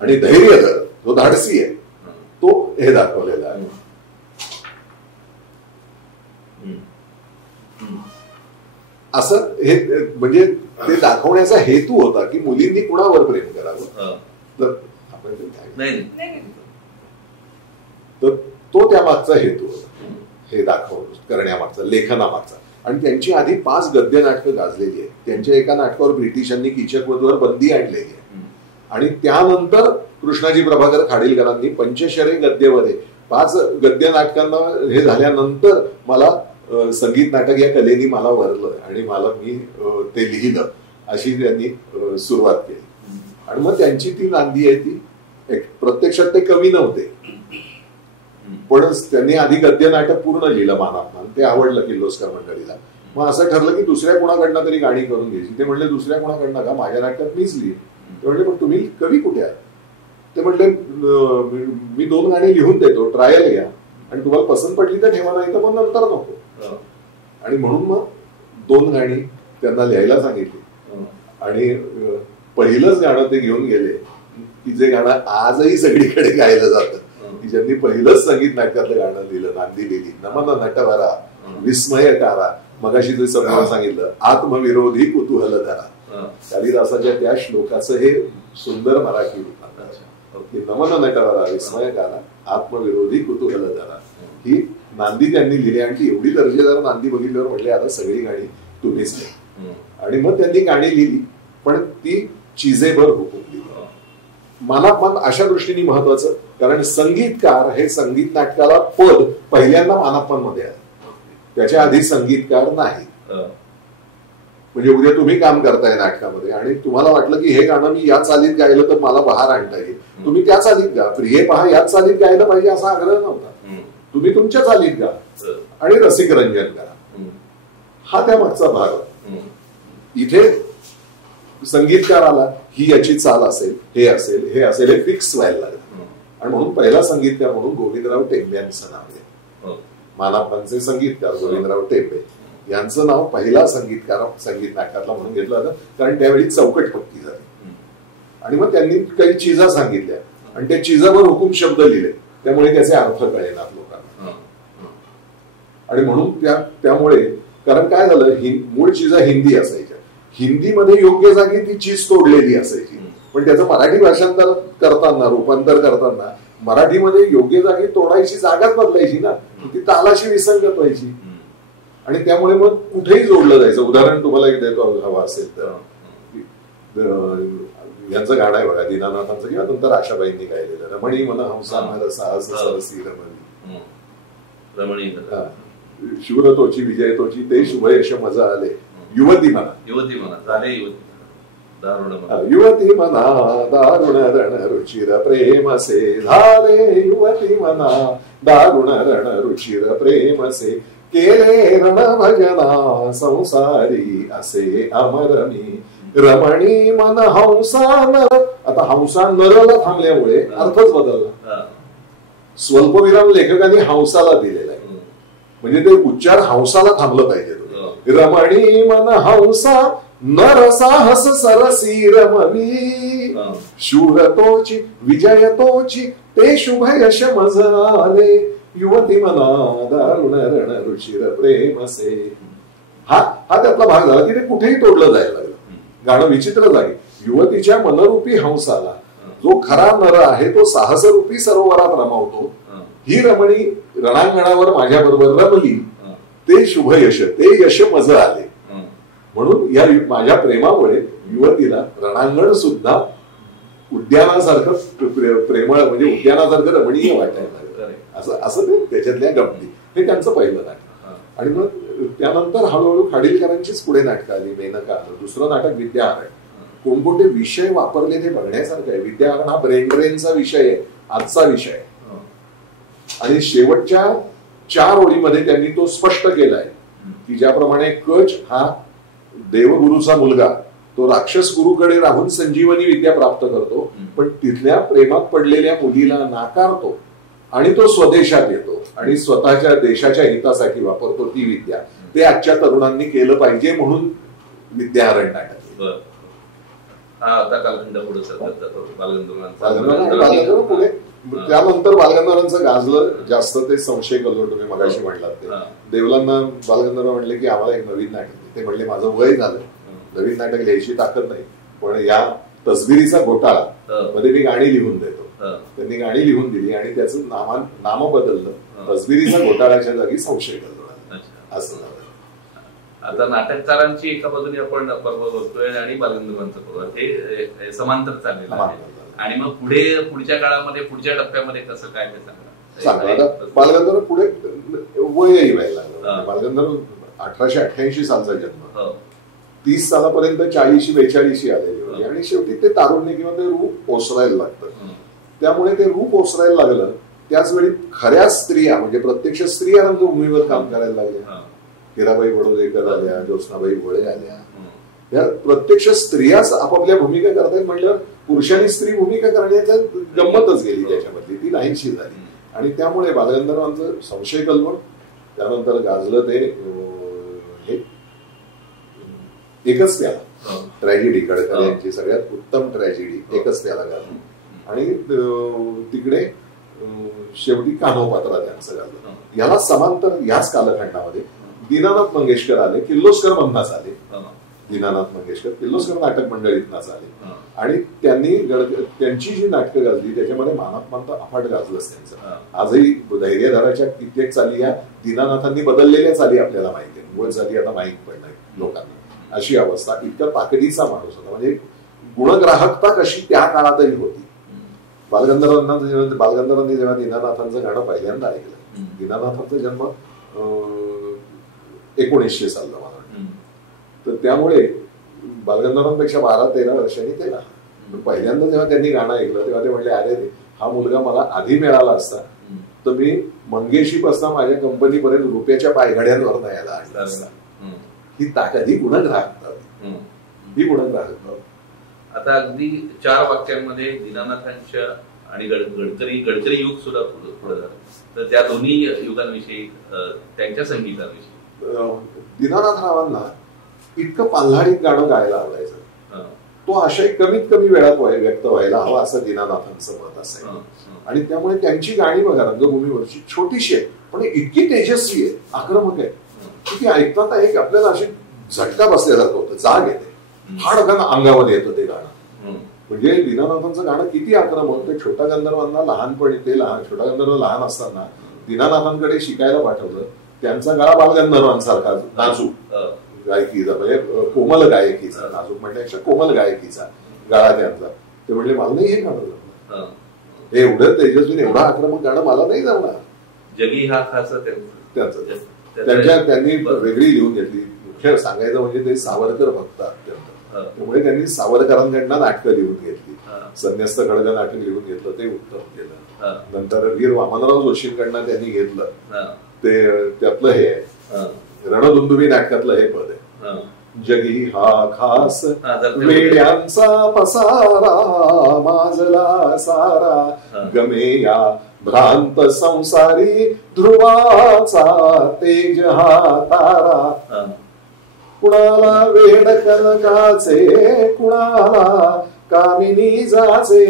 आणि धैर्यधर जो धाडसी आहे तो हे दाखवलेला आहे. असं हे म्हणजे ते दाखवण्याचा हेतू होता की मुलींनी कुणावर प्रेम करावं. तर आपण तर तो त्यामागचा हेतू होता, हे करण्यामागचा, लेखनामागचा. आणि त्यांची आधी 5 गद्य नाटकं गाजलेली आहेत. त्यांच्या एका नाटकावर ब्रिटिशांनी कीचकवधूवर बंदी आणलेली आहे. आणि त्यानंतर कृष्णाजी प्रभाकर खाडीलकरांनी पंचशरे गद्यवरे 5 गद्य नाटकांना हे झाल्यानंतर मला संगीत नाटक या कलेनी मला वरलं आणि मी ते लिहिलं, अशी त्यांनी सुरुवात केली. आणि मग त्यांची ती नांदी आहे ती प्रत्यक्षात ते कवी नव्हते, पण त्यांनी आधी गद्य नाटक पूर्ण लिहिलं मानापमान. ते आवडलं किर्लोस्कर मंडळीला. मग असं ठरलं की दुसऱ्या कोणाकडनं तरी गाणी करून घ्यायची. ते म्हणले दुसऱ्या कोणाकडनं का, माझ्या नाटकात मीच लिहिली. ते म्हणले पण तुम्ही कवी कुठे आहात. ते म्हणले मी 2 गाणी लिहून देतो, ट्रायल घ्या, आणि तुम्हाला पसंत पडली तर ठेवा, नाही तर मग नंतर नको. आणि म्हणून मग 2 गाणी त्यांना लिहायला सांगितली. आणि पहिलंच गाणं ते घेऊन गेले की जे गाणं आजही सगळीकडे गायलं जातं, की ज्यांनी पहिलंच संगीत नाटकातलं गाणं लिहिलं, नांदी लिहिली, नमन नटवरा विस्मयकारा. मगाशी जे समजावून सांगितलं, आत्मविरोधी कुतूहल धरा, कालिदासाच्या त्या श्लोकाचं हे सुंदर मराठी रूपांतर की नमन नटवरा विस्मयकारा आत्मविरोधी कुतूहल धरा. ही नांदी त्यांनी लिहिली. आणि ती एवढी दर्जेदार नांदी बघितल्यावर म्हटले आता सगळी गाणी तुम्हीच लिहा. आणि मग त्यांनी गाणी लिहिली, पण ती चिजेभर हुकूम लिहिली. मानापमान अशा दृष्टीने महत्वाचं, कारण संगीतकार हे संगीत नाटकाला पद पहिल्यांदा मानापमान मध्ये आहे, त्याच्या आधी संगीतकार नाही. म्हणजे उद्या तुम्ही काम करताय नाटकामध्ये आणि तुम्हाला वाटलं की हे गाणं मी या चालीत गायलं तर मला बहार आणता येईल, तुम्ही त्या चालीत गा. प्रिये पहा याच चालीत गायलं पाहिजे असा आग्रह नव्हता. तुम्ही तुमच्या चालीत गा आणि रसिक रंजन करा, हा त्या मागचा भाग. इथे संगीतकाराला ही याची चाल असेल, हे असेल, हे असेल, हे फिक्स व्हायला लागलं. आणि म्हणून पहिला संगीतकार म्हणून गोविंदराव टेंबे यांचं नाव आहे. मानापमानचे संगीतकार गोविंदराव टेंबे यांचं नाव पहिला संगीतकार संगीत नाटकातला म्हणून घेतलं जातं, कारण त्यावेळी चौकट पक्की झाली. आणि मग त्यांनी काही चिजा सांगितल्या आणि त्या चिजावर हुकूम शब्द लिहिले, त्यामुळे त्याचे अर्थ कळेनात लोकांना. आणि म्हणून त्यामुळे कारण काय झालं, मूळ चिजा हिंदी असायच्या, हिंदीमध्ये योग्य जागी ती चीज तोडलेली असायची, पण त्याचं मराठी भाषांतर करताना, रूपांतर करताना मराठीमध्ये योग्य जागी तोडायची जागाच बदलायची ना, ती तालाशी विसंगत व्हायची. आणि त्यामुळे मग कुठेही जोडलं जायचं. उदाहरण तुम्हाला देतो हवा असेल तर, यांचं गाणं आहे बघा, दीनानाथांचं किंवा नंतर आशाबाईंनी गायलेलं, रमणी मन हंसा साहस सरसी रमणी, शूरतोची विजयतोची ते शुभयश मजा आले, युवती म्हणा, युवती म्हणा दारुण रण रुचिर प्रेमसे झाले, युवती म्हणा दारुण रण रुचिर प्रेमसे, केले रण भजना संसारी असे अमरणी, रमणी मन हंसा नर. आता हंसा नरला थांबल्यामुळे अर्थच बदलला. स्वल्पविराम लेखकांनी हंसाला दिलेला आहे, म्हणजे ते उच्चार हंसाला थांबलं पाहिजे. रमणी मन हंसा नर साहस सरसी रमवी शूरतोची विजयतोची ते शुभ यश मज आले युवती मना दारुण रण रुचिर प्रेमसे. हा त्यातला भाग झाला की ते कुठेही तोडलं जायला लागलं. गाणं विचित्र जाईल. युवतीच्या मनरूपी हंसाला जो खरा नर आहे तो साहसरूपी सरोवरात रमवतो. ही रमणी रणांगणावर माझ्या बरोबर रमली ते शुभ यश ते यश मज आले. म्हणून या माझ्या प्रेमामुळे युवतीला रणांगण सुद्धा उद्यानासारखं प्रेमळ म्हणजे उद्यानासारखं रमणीय वाटायला लागलं. असं ते त्याच्यातल्या गमती. हे त्यांचं पहिलं नाटक. आणि मग त्यानंतर हळूहळू खाडिलकरांचीच पुढे नाटकं आली. मेनका आलं. दुसरं नाटक विद्याहरण. कोणकोणते विषय वापरले ते बघण्यासारखं आहे. विद्याहरण हा ब्रेन ड्रेनचा विषय आहे, आजचा विषय आहे. आणि शेवटच्या 4 ओळीमध्ये त्यांनी तो स्पष्ट केलाय की ज्याप्रमाणे कच हा देवगुरूचा मुलगा तो राक्षस गुरुकडे राहून संजीवनी विद्या प्राप्त करतो, पण तिथल्या प्रेमात पडलेल्या मुलीला नाकारतो आणि तो स्वदेशात येतो आणि स्वतःच्या देशाच्या हितासाठी वापरतो ती विद्या. ते आजच्या तरुणांनी केलं पाहिजे म्हणून विद्याहरण नाटक. आता कालखंड पुढे सरकत जातो. बालगंधर्व पुढे त्यानंतर बालगंधर्वांचं गाजलं जास्त ते संशय कल्लोळ. तुम्ही मगाशी म्हणलात ते देवलांना बालगंधर्व म्हणले की आम्हाला एक नवीन नाटक. ते म्हणले माझं वय झालं, नवीन नाटक लिहायची ताकद नाही, पण या तसबिरीचा घोटाळा मध्ये मी गाणी लिहून देतो. त्यांनी गाणी लिहून दिली आणि त्याचं नाम बदललं. तसबिरीचा घोटाळ्याच्या जागी संशय कल्लोळ असं झालं. आता नाटककारांची एका बाजूने आपण पर्व बघतोय आणि बालगंधर्वांचं पर्व हे समांतर चाललेलं आहे. आणि मग पुढच्या काळामध्ये पुढच्या टप्प्यामध्ये कसं काय ते सांगा. बालगंधर्व पुढे वयही व्हायला लागलं. बालगंधर्व 1888 सालचा जन्म, 30 सालापर्यंत 40-42 आलेली होती आणि शेवटी ते तारुण्य किंवा ते रूप ओसरायला लागतं. त्यामुळे ते रूप ओसरायला लागलं. त्याच वेळी खऱ्या स्त्रिया म्हणजे प्रत्यक्ष स्त्रिया रंगभूमीवर काम करायला लागल्या. हिराबाई बडोदेकर आल्या, ज्योत्स्नाबाई भोळे आल्या. त्या प्रत्यक्ष स्त्रियाच आपापल्या भूमिका करतायत म्हणल्यावर पुरुषांनी स्त्री भूमिका करण्याचा गंमतच गेली त्याच्यामधली, ती नाहीशी झाली. आणि त्यामुळे बालगंधर्वांचं संशय कल्लोळ, त्यानंतर गाजलं ते एकच त्याला ट्रॅजेडी. गडकरी यांची सगळ्यात उत्तम ट्रॅजेडी एकच त्याला गाजली. आणि तिकडे शेवटी कान्होपात्रा त्यांचं गाजलं. याला समांतर याच कालखंडामध्ये दीनानाथ मंगेशकर आले, किर्लोस्कर मधनाच आले. दीनानाथ मंगेशकर किर्लोस्कर नाटक मंडळीतनाच आले आणि त्यांनी त्यांची जी नाटकं गाजली त्याच्यामध्ये मानात्मांत अफाट गाजलंच त्यांचं. आजही धैर्यधाराच्या कित्येक चाली या दीनानाथांनी बदललेल्या चाली आपल्याला माहिती आहे. मूळ चाली आता माहीत पण नाही लोकांना. अशी अवस्था. इतक्या ताकदीचा माणूस होता. म्हणजे गुणग्राहकता कशी त्या काळातही होती. बालगंधर्वांनी जेव्हा दीनानाथांचं गाणं पहिल्यांदा ऐकलं, दीनानाथांचा जन्म 1900 सालला मला वाटतं, तर त्यामुळे बालगंधर्वांपेक्षा 12-13 वर्षांनी ते लहान. पहिल्यांदा जेव्हा त्यांनी गाणं ऐकलं तेव्हा ते म्हणले अरे हा मुलगा मला आधी मिळाला असता तर मी मंगेशीपासून माझ्या कंपनीपर्यंत रुपयाच्या पायघड्यांवर नाही आला असता. ही ताकद, ही गुणग्राहकता, ही गुणग्राहकता. आता अगदी 4 वाक्यांमध्ये दीनानाथांच्या आणि गडकरी युग सुद्धा पुढे झालं, तर त्या दोन्ही युगांविषयी त्यांच्या संगीताविषयी. दीनानाथरावांना इतकं पाल्हाडीत गाणं गायला आवडायचं. तो आशय कमीत कमी वेळात व्यक्त व्हायला हवा असं दीनानाथांचं मत असायचं. आणि त्यामुळे त्यांची गाणी बघा रंगभूमीवरची छोटीशी आहे पण इतकी तेजस्वी आहे, आक्रमक आहे की ती ऐकताना एक आपल्याला अशी झटका बसल्यासारखं होतं, जाग येते, फाडकन अंगामध्ये येतं ते गाणं. म्हणजे दीनानाथांचं गाणं किती आक्रमक. ते छोटा गंधर्वांना लहानपणी छोटा गंधर्व लहान असताना दीनानाथांकडे शिकायला पाठवलं. त्यांचा गळा बालगंधर्वांसारखा नाजूक गायकीचा, म्हणजे कोमल गायकीचा, नाजूक म्हणण्यापेक्षा कोमल गायकीचा गळा त्यांचा. ते म्हणले मला नाही हे गाणं जमणार, हे एवढं तेजस्वी एवढं आक्रमक गाणं मला नाही जमणार. जगी हा खास त्यांनी वेगळी लिहून घेतली. मुख्य सांगायचं म्हणजे ते सावरकर भक्त अत्यंत, त्यामुळे त्यांनी सावरकरांकडनं नाटकं लिहून घेतली. संन्यस्त खडग नाटक लिहून घेतलं, ते उत्तम केलं. नंतर वीर वामनराव जोशींकडनं त्यांनी घेतलं, ते त्यातलं हे रणदुंदुभी नाटकातलं हे पद आहे, जगी हा खास वेड्यांचा पसारा माजला सारा गमे या भ्रांत संसारी ध्रुवाचा तेज हा तारा, कुणाला वेड कनकाचे कुणाला कामिनी जाचे,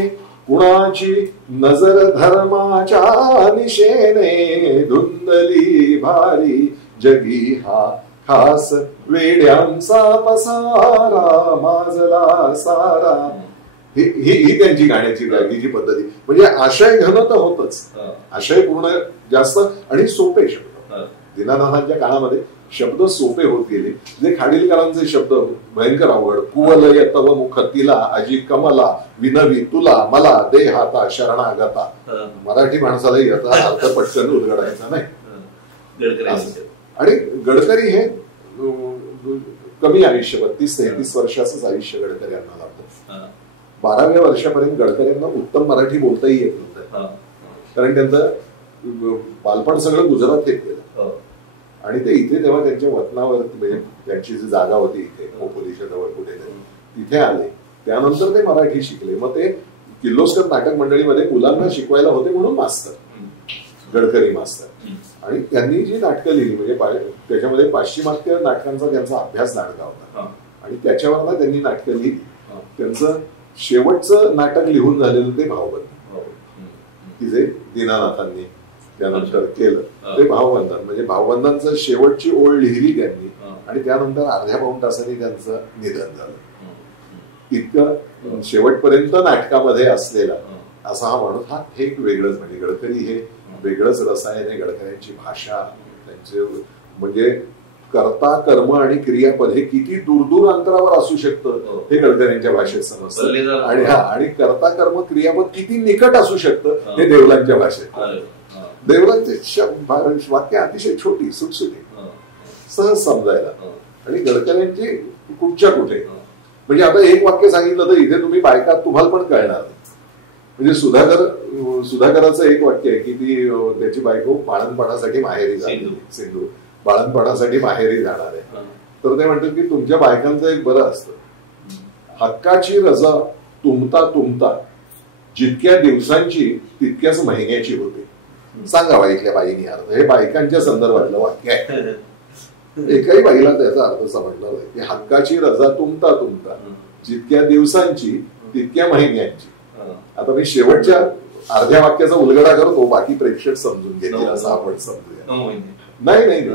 कुणाची नजर धर्माच्या निशेने धुंदली भारी, जगी हा खास वेड्यांचा पसारा माजला सारा. ही त्यांची गाण्याची गायकीची पद्धती. म्हणजे आशय घन तर होतच, आशय पूर्ण जास्त आणि सोपे शब्द. दीनानाथांच्या काळामध्ये शब्द सोपे होत गेले. जे खाडीलकरांचे शब्द भयंकर अवघड, कुवलय तव मुख तिला अजी कमला, विनवी तुला मला दे हाता शरणागता. मराठी माणसाला याचा अर्थ पटकन उलगडायचा नाही. आणि गडकरी हे कमी आयुष्य 32-33 वर्षाचंच आयुष्य गडकरी यांना लागतं. 12व्या वर्षापर्यंत गडकरींना उत्तम मराठी बोलताही येत नव्हतं, कारण त्यांचं बालपण सगळं गुजरात येत गेलं. आणि ते इथे तेव्हा त्यांच्या वतनावर म्हणजे त्यांची जी जागा होती इथे खोपोलीच्या जवळ कुठेतरी तिथे आले. त्यानंतर ते मराठी शिकले. मग ते किर्लोस्कर नाटक मंडळीमध्ये मुलांना शिकवायला होते म्हणून मास्तर, गडकरी मास्तर. आणि त्यांनी जी नाटकं लिहिली म्हणजे त्याच्यामध्ये पाश्चिमात्य नाटकांचा त्यांचा अभ्यास दांडगा होता आणि त्याच्यावर त्यांनी नाटकं लिहिली. त्यांचं शेवटचं नाटक लिहून झालेलं ते भावबंधन, की जे दीनानाथांनी त्यानंतर केलं ते भावबंधन. म्हणजे भावबंधनचं शेवटची ओळ लिहिली त्यांनी आणि त्यानंतर अर्ध्या पाऊण तासांनी त्यांचं निधन झालं. इतकं शेवटपर्यंत नाटकामध्ये असलेला असा हा माणूस, हा एक वेगळंच म्हणजे गडकरी हे वेगळंच रसायन आहे. गडकऱ्यांची भाषा, त्यांचे म्हणजे कर्ता कर्म आणि क्रियापद हे किती दूर दूर अंतरावर असू शकतं हे गडकऱ्यांच्या भाषेत समजतं. आणि कर्ता कर्म क्रियापद किती निकट असू शकतं हे देवलांच्या भाषेत. देवलांचे वाक्य अतिशय छोटी सुटसुटी सहज समजायला. आणि गडकऱ्यांची कुठच्या कुठे म्हणजे आता एक वाक्य सांगितलं तर इथे तुम्ही बायका तुम्हाला पण कळणार. म्हणजे सुधाकराचं एक वाक्य आहे की ती त्याची बायको बाळणपणासाठी माहेरी जाते, सिंधू बाळणपणासाठी माहेरी जाणार आहे. तर ते म्हणतात की तुमच्या बायकांचं एक बरं असतं, हक्काची रजा तुमता तुमता जितक्या दिवसांची तितक्याच महिन्याची होते. सांगावा इथल्या बाईनी अर्थ. हे बायकांच्या संदर्भातलं वाक्य आहे. एकाही बाईला त्याचा अर्थ समजणार नाही की हक्काची रजा तुमता तुमता जितक्या दिवसांची तितक्या महिन्यांची. आता मी शेवटच्या अर्ध्या वाक्याचा उलगडा करतो, बाकी प्रेक्षक समजून घेतील असं आपण समजूया. नाही नाही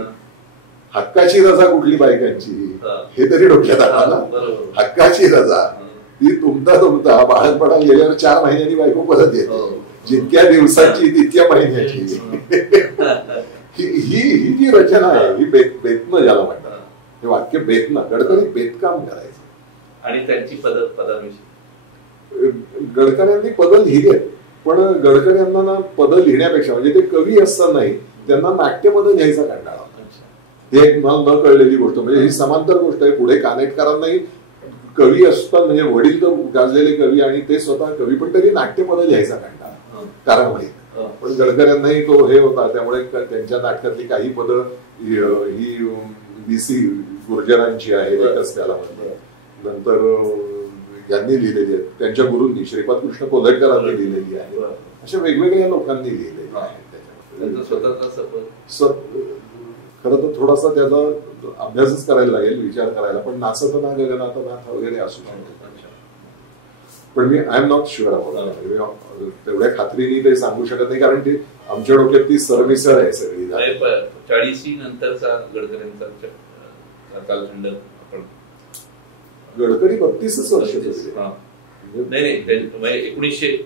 हक्काची रजा कुठली बायकांची हे तरी डोक्यात आला. हक्काची रजा ती तुमता तुमता बाळणपणा गेल्यावर 4 महिन्यांनी बायको परत येते, जितक्या दिवसाची तितक्या महिन्याची. ही जी रचना आहे ही बेतनं ज्याला म्हणतात, हे वाक्य बेतनं. गडकरी बेतकाम करायचं. आणि त्यांची पदांविषयी गडकऱ्यांनी पद लिहिले, पण गडकऱ्यांना ना पद लिहिण्यापेक्षा म्हणजे ते कवी असतानाही त्यांना नाट्यपद लिहायचा कंटाळा होता. ही एक मला न कळलेली गोष्ट. म्हणजे ही समांतर गोष्ट आहे. पुढे कानेटकरांनाही कवी असतात म्हणजे वडील तर गाजलेले कवी आणि ते स्वतः कवी, पण तरी नाट्यपद लिहायचा कंटाळा कारण माहित. पण गडकऱ्यांनाही तो हे होता, त्यामुळे त्यांच्या नाटकातली काही पद ही BC गुर्जरांची आहे एकच त्याला म्हणतात. नंतर यांनी लिहिलेली आहेत त्यांच्या गुरूंनी श्रीपाद कृष्ण कोल्हटकरांनी लिहिलेली आहे. अशा वेगवेगळ्या लोकांनी लिहिलेली आहे. खरं तर थोडासा त्याचा अभ्यासच करायला लागेल, विचार करायला. पण नाचत ना गगनात नाथ वगैरे असू शकतो, पण मी I am not sure about. तेवढ्या खात्रीने ते सांगू शकत नाही, कारण ते आमच्या डोक्यात ती सरमिसळ आहे सगळी. 40 नंतरचा गडकऱ्यांचा कालखंड आपण गडकरी 32 वर्षाचे. नाही 1900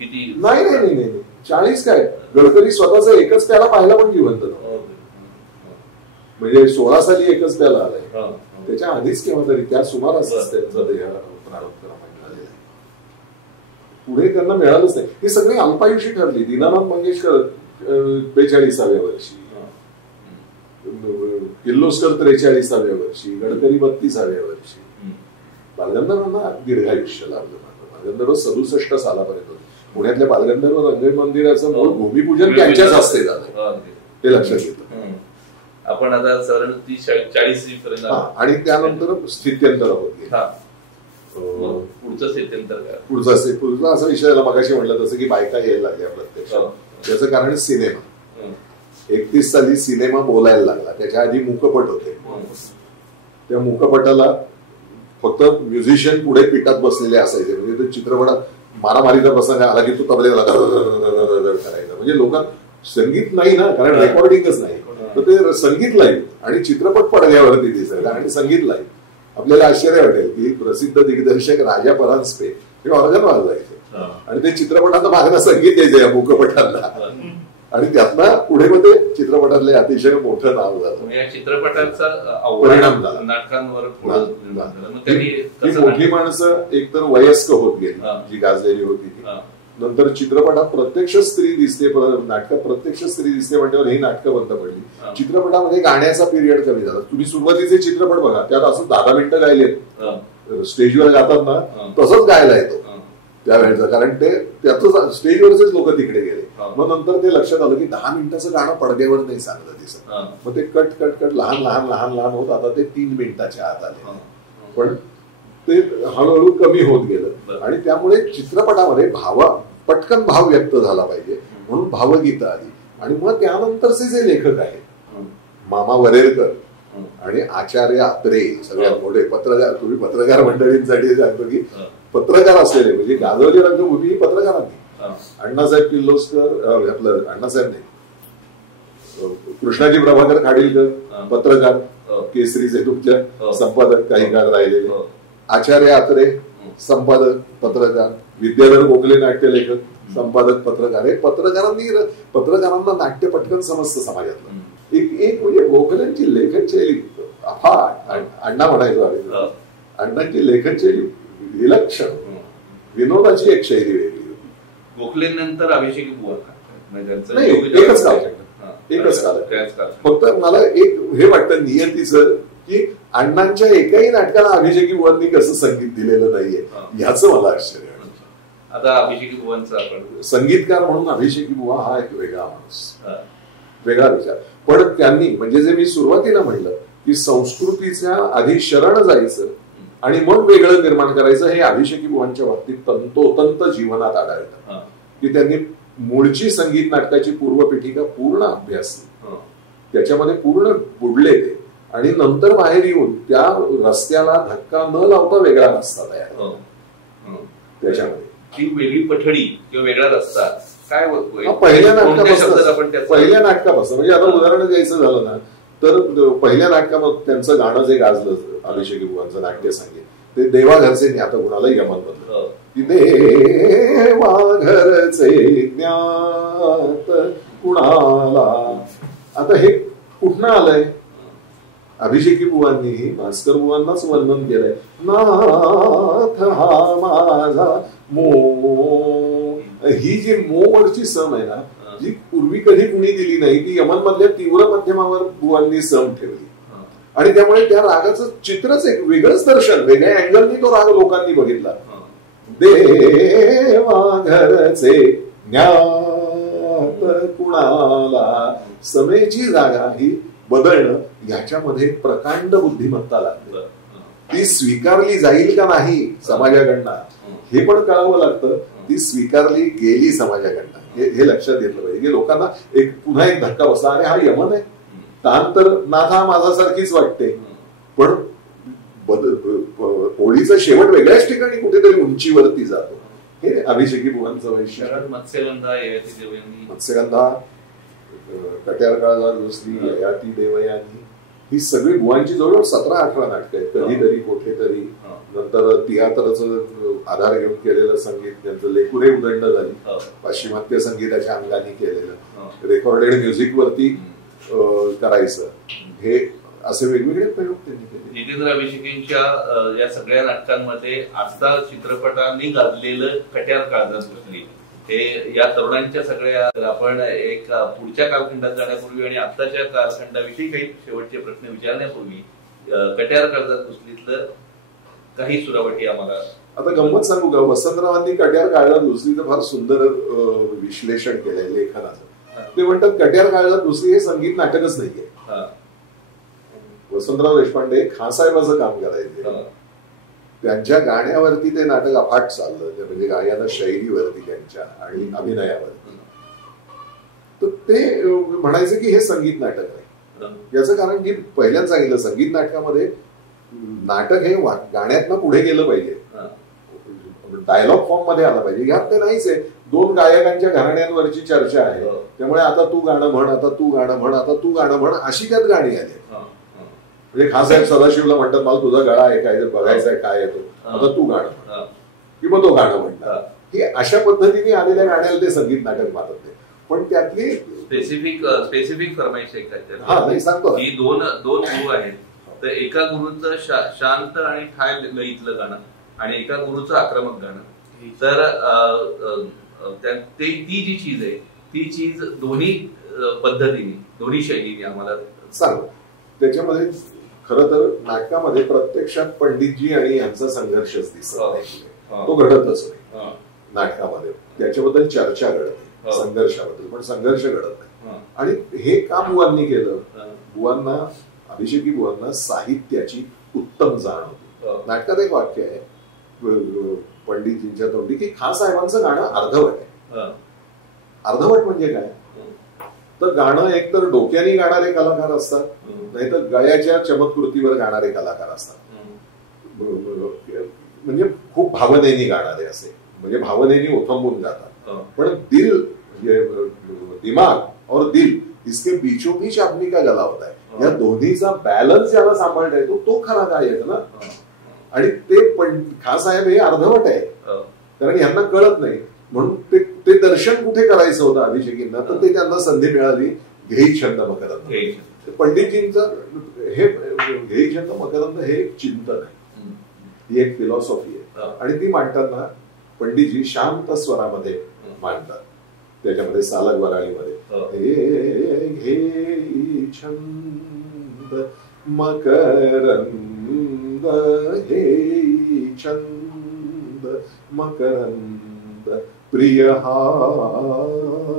किती नाही नाही नाही 40 काय. गडकरी स्वतःचा एकच प्याला पाहिला पण जिवंत, म्हणजे 16 साली एकच प्याला आलाय. त्याच्या आधीच केव्हा तरी त्या सुमारास त्यांचा देह प्रारंभ झालेला. पुढे त्यांना मिळालंच नाही. ही सगळी अल्पायुषी ठरली. दीनानाथ मंगेशकर 42व्या वर्षी, किर्लोस्कर 43व्या वर्षी, गडकरी 32व्या वर्षी. बालगंधर्वांना दीर्घायुष्य लाभलं. बालगंधर्व 67 सालापर्यंत होते. पुण्यातल्या बालगंधर्व रंगमंदिराचं मंदिराचं मूळ भूमिपूजन त्यांच्याच हस्ते झालं, ते लक्षात येतं. आपण आता साधारण 30-40 पर्यंत. आणि त्यानंतर स्थित्यंतर होत गेले. पुढचं स्थित्यंतर काय? पुढचा असा विषय मगाशी म्हटलं तसं की बायका यायला लागल्या प्रत्यक्ष. त्याचं कारण सिनेमा. 31 साली सिनेमा बोलायला लागला. त्याच्या आधी मूकपट होते. त्या मूकपटाला फक्त म्युझिशियन पुढे पिठात बसलेले असायचे. म्हणजे तो चित्रपटात मारामारीचा प्रसंग आला की तो तबलेला करायचा. म्हणजे लोकांना संगीत नाही ना, कारण रेकॉर्डिंगच नाही, तर ते संगीत लाईव्ह आणि चित्रपट पडद्यावरती दिसत आणि संगीत लाईव्ह. आपल्याला आश्चर्य वाटेल की प्रसिद्ध दिग्दर्शक राजा परांजपे हे ऑर्गन वाजवायचे आणि ते चित्रपटाचं मागणं संगीत यायचं या मूकपटांना आणि त्यातनं पुढे मध्ये चित्रपटातले अतिशय मोठं नाव झालं. या चित्रपटाचा परिणाम झाला नाटकांवर. ती मोठी माणसं एकतर वयस्क होत गेली जी गाजलेली होती ती. नंतर चित्रपटात प्रत्यक्ष स्त्री दिसते, नाटकात प्रत्यक्ष स्त्री दिसते म्हणल्यावर ही नाटकं बंद पडली. चित्रपटामध्ये गाण्याचा पिरियड कमी झाला. तुम्ही सुरुवातीचे चित्रपट बघा, त्यात असं 10 मिनिटं गायलेत, स्टेजवर गातात ना तसंच गायला येतो त्यावेळेचं, कारण ते त्याचं स्टेजवरच लोक तिकडे गेले. मग नंतर ते लक्षात आलं की 10 मिनिटाचं गाणं पडद्यावर नाही चांगलं दिसत. मग ते कट कट कट लहान लहान लहान लहान होत आता ते 3 मिनिटाच्या आत आले. पण ते हळूहळू कमी होत गेलं आणि त्यामुळे चित्रपटामध्ये पटकन भाव व्यक्त झाला पाहिजे म्हणून भावगीतं आली. आणि मग त्यानंतरचे जे लेखक आहेत मामा वरेरकर आणि आचार्य आत्रे, सगळ्यात मोठे पत्रकार, तुम्ही पत्रकार मंडळींसाठी सांगतो की पत्रकार असलेले, म्हणजे गाजवली रंगभूमी ही पत्रकारांनी. अण्णासाहेब किर्लोस्कर, आपलं अण्णासाहेब नाही, कृष्णाजी प्रभाकर खाडीलकर पत्रकार, केसरीचे तुमच्या संपादक काही काळ राहिलेले. आचार्य आत्रे संपादक पत्रकार, विद्याधर गोखले नाट्यलेखक संपादक पत्रकार. हे पत्रकारांना नाट्य पटकन समजतं समाजातलं. एक म्हणजे गोखलेंची लेखनशैली अफाट, अण्णा म्हणायचो आम्ही, अण्णांची लेखनशैली विलक्षण, विनोदाची एक शैली वेगळी होती. गोखलेनंतर अभिषेक बुवा एकच काल. फक्त मला एक हे वाटतं नियतीचं की अण्णांच्या एकाही नाटकाला अभिषेकी बुवांनी कसं संगीत दिलेलं नाहीये ह्याचं मला आश्चर्य. आता अभिषेकी बुवांचा आपण संगीतकार म्हणून अभिषेकी बुवा हा एक वेगळा माणूस, वेगळा विचार. पण त्यांनी म्हणजे जे मी सुरुवातीला म्हणलं की संस्कृतीच्या आधी शरण जायचं आणि मग वेगळं निर्माण करायचं, हे अभिषेकी बुवांच्या बाबतीत तंतोतंत जीवनात आढळतं. की त्यांनी मूळची संगीत नाटकाची पूर्वपीठिका पूर्ण अभ्यासली, त्याच्यामध्ये पूर्ण बुडले ते आणि नंतर बाहेर येऊन त्या रस्त्याला धक्का न लावता वेगळा रस्ता तयार त्याच्यामध्ये. ती वेगळी पठडी किंवा वेगळा रस्ता काय पहिल्या नाटकापासून म्हणजे आता उदाहरण द्यायचं झालं ना तर पहिल्या नाटकामध्ये त्यांचं गाणं जे गाजलं अभिषेकी बुवांचं नाट्य संगीत ते देवा घरचे नाही, आता कुणाला यमन बनलं की देवा घरचे ज्ञात कुणाला. आता हे कुठनं आलंय? अभिषेकी बुवांनी भास्कर बुवांनाच वर्णन केलंय, नाथ हा माझा मो. ही जी मोवरची सम आहे ना, जी पूर्वी कधी कुणी दिली नाही, ती यमन मधल्या तीव्र मध्यमावर बुवांनी सम ठेवली आणि त्यामुळे त्या रागाचं चित्रच एक वेगळंच दर्शन, वेगळ्या अँगलनी तो राग लोकांनी बघितला. देवा घरचे ज्ञात कुणाला, समेची जागा ही बदलणं याच्यामध्ये प्रकांड बुद्धिमत्ता लागते. ती स्वीकारली जाईल का नाही समाजाकडनं हे पण कळावं लागतं. ती स्वीकारली गेली समाजाकडनं हे लक्षात घेतलं पाहिजे की लोकांना एक पुन्हा एक धक्का बसला, अरे हा यमन आहे, त्यानंतर नाथा माझ्यासारखीच वाटते. पण होळीचा शेवट वेगळ्याच ठिकाणी कुठेतरी उंचीवरती जातो. हे अभिषेकी बुवांचं वैशिष्ट्य. मत्स्यगंधा, कट्यार काळजात दुसरी, ययाती देवयानी, ही सगळी बुवांची जवळजवळ 17-18 नाटकं आहेत. कधीतरी कुठेतरी, नंतर तियात्राचं आधार घेऊन केलेलं संगीत, त्यांचं लेकुरे उदंड झाली, पाश्चिमात्य संगीताच्या अंगाने केलेलं, रेकॉर्डेड म्युझिक वरती करायचं, हे असे वेगवेगळे प्रयोग त्यांनी केले. जितेंद्र अभिषेकींच्या या सगळ्या नाटकांमध्ये आता चित्रपटांनी गाजलेलं कट्यार काळजात दुसरी, हे या तरुणांच्या सगळ्या, आपण एक पुढच्या कालखंडात जाण्यापूर्वी आणि आत्ताच्या कालखंडाविषयी काही शेवटचे प्रश्न विचारण्यापूर्वी कट्यार काळजात दुसरीतलं काही सुरावटी आम्हाला. आता गंमत सांगू का, वसंतरावांनी कट्यार काळजात दुसरीचं फार सुंदर विश्लेषण केलंय लेखनाचं. ते म्हणतात कट्यार काळजात दुसरी हे संगीत नाटकच नाहीये. वसंतराव देशपांडे खासाहेबाचं काम करायचे, त्यांच्या गाण्यावरती ते नाटक अफाट चाललं, म्हणजे गायना शैलीवरती त्यांच्या आणि अभिनयावरती. तर ते म्हणायचं की हे संगीत नाटक आहे. याचं कारण की पहिल्यांदा सांगितलं, संगीत नाटकामध्ये नाटक हे गाण्यातनं पुढे गेलं पाहिजे, डायलॉग फॉर्म मध्ये आला पाहिजे. यात ते नाहीच आहे. दोन गायकांच्या घराण्यांवरची चर्चा आहे, त्यामुळे आता तू गाणं म्हण, आता तू गाणं म्हण, आता तू गाणं म्हण, अशी त्यात गाणी आली. म्हणजे खासाहेब सदाशिवला म्हणतात मला तुझा गळा ऐकायचं बघायचा आहे काय येतो, आता तू गाणं म्हण, किंवा तो गाणं म्हणतात. ही अशा पद्धतीने आलेल्या गाण्याला ते संगीत नाटक मानत नाही. पण त्यातली स्पेसिफिक फरमाईश आहे. हा नाही सांगतो ही दोन गुरु आहेत, तर एका गुरुचं शांत आणि ठाय लयीतलं गाणं आणि एका गुरुचं आक्रमक गाणं. तर ती जी चीज आहे ती चीज दोन्ही पद्धतीने दोन्ही शैलीने आम्हाला सांग. त्याच्यामध्ये खरं तर नाटकामध्ये प्रत्यक्षात पंडितजी आणि यांचा संघर्षच दिसत नाही, तो घडतच नाही नाटकामध्ये. त्याच्याबद्दल चर्चा घडते संघर्षाबद्दल, पण संघर्ष घडत नाही. आणि हे काम बुवांनी केलं. बुवांना, अभिषेकी बुवांना साहित्याची उत्तम जाण होती. नाटकात एक वाक्य आहे पंडितजींच्या तोंडी की खासाहेबांचं गाणं अर्धवट आहे. अर्धवट म्हणजे काय, तर गाणं एकतर डोक्याने गाणारे कलाकार असतात, नाहीतर गळ्याच्या चमत्कृतीवर गाणारे कलाकार असतात. म्हणजे खूप भावनेनी गाणारे असे, म्हणजे भावनेनी ओथंबून जातात. पण दिमाग और दिल इसके बीचों बीच आदमी का गला होता है. या दोन्हीचा बॅलन्स ज्याला सांभाळता येतो तो खरा गायक ना. आणि ते पण खासाहेब हे अर्धवट आहे, कारण यांना कळत नाही. म्हणून ते दर्शन कुठे करायचं होतं अभिषेकींना, तर ते त्यांना संधी मिळाली घेई छंद मकरंद. पंडितजींचं हे घेई छंद मकरंद हे एक चिंतन आहे, ही एक फिलॉसॉफी आहे. आणि ती मांडताना पंडितजी शांत स्वरामध्ये मांडतात. त्याच्यामध्ये सालग वराळीमध्ये घेई छंद मकरंद हे छंद मकरंद प्रिय हा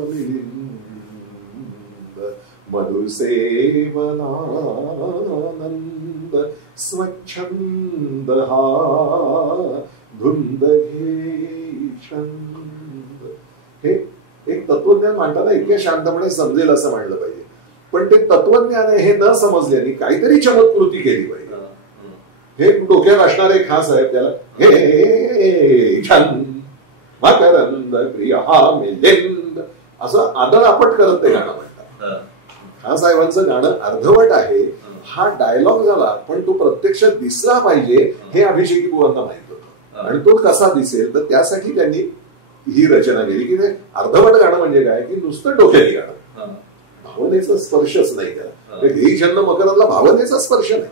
मिलिंद मधुर सेवनानंद स्वच्छंद हा धुंद घे छंद. हे एक तत्वज्ञान मांडताना इतक्या शांतपणे समजेल असं मांडलं पाहिजे. पण ते तत्वज्ञान आहे हे न समजल्याने काहीतरी चमत्कृती केली पाहिजे. हे डोक्यात असणारे खास आहेत, त्याला हे छंद मकरंद प्रिय हा मिलिंद असं आदळआपट करत ते गाणं म्हणतात. खासाहेबांचं गाणं अर्धवट आहे हा डायलॉग झाला, पण तो प्रत्यक्षात दिसला पाहिजे हे अभिषेकी बुवांना माहित होतं. आणि तो कसा दिसेल तर त्यासाठी त्यांनी ही रचना केली की ते अर्धवट गाणं म्हणजे काय की नुसतं डोक्याने गाणं, भावनेचा स्पर्शच नाही त्याला. घेई छंद मकरंदला भावनेचा स्पर्श नाही,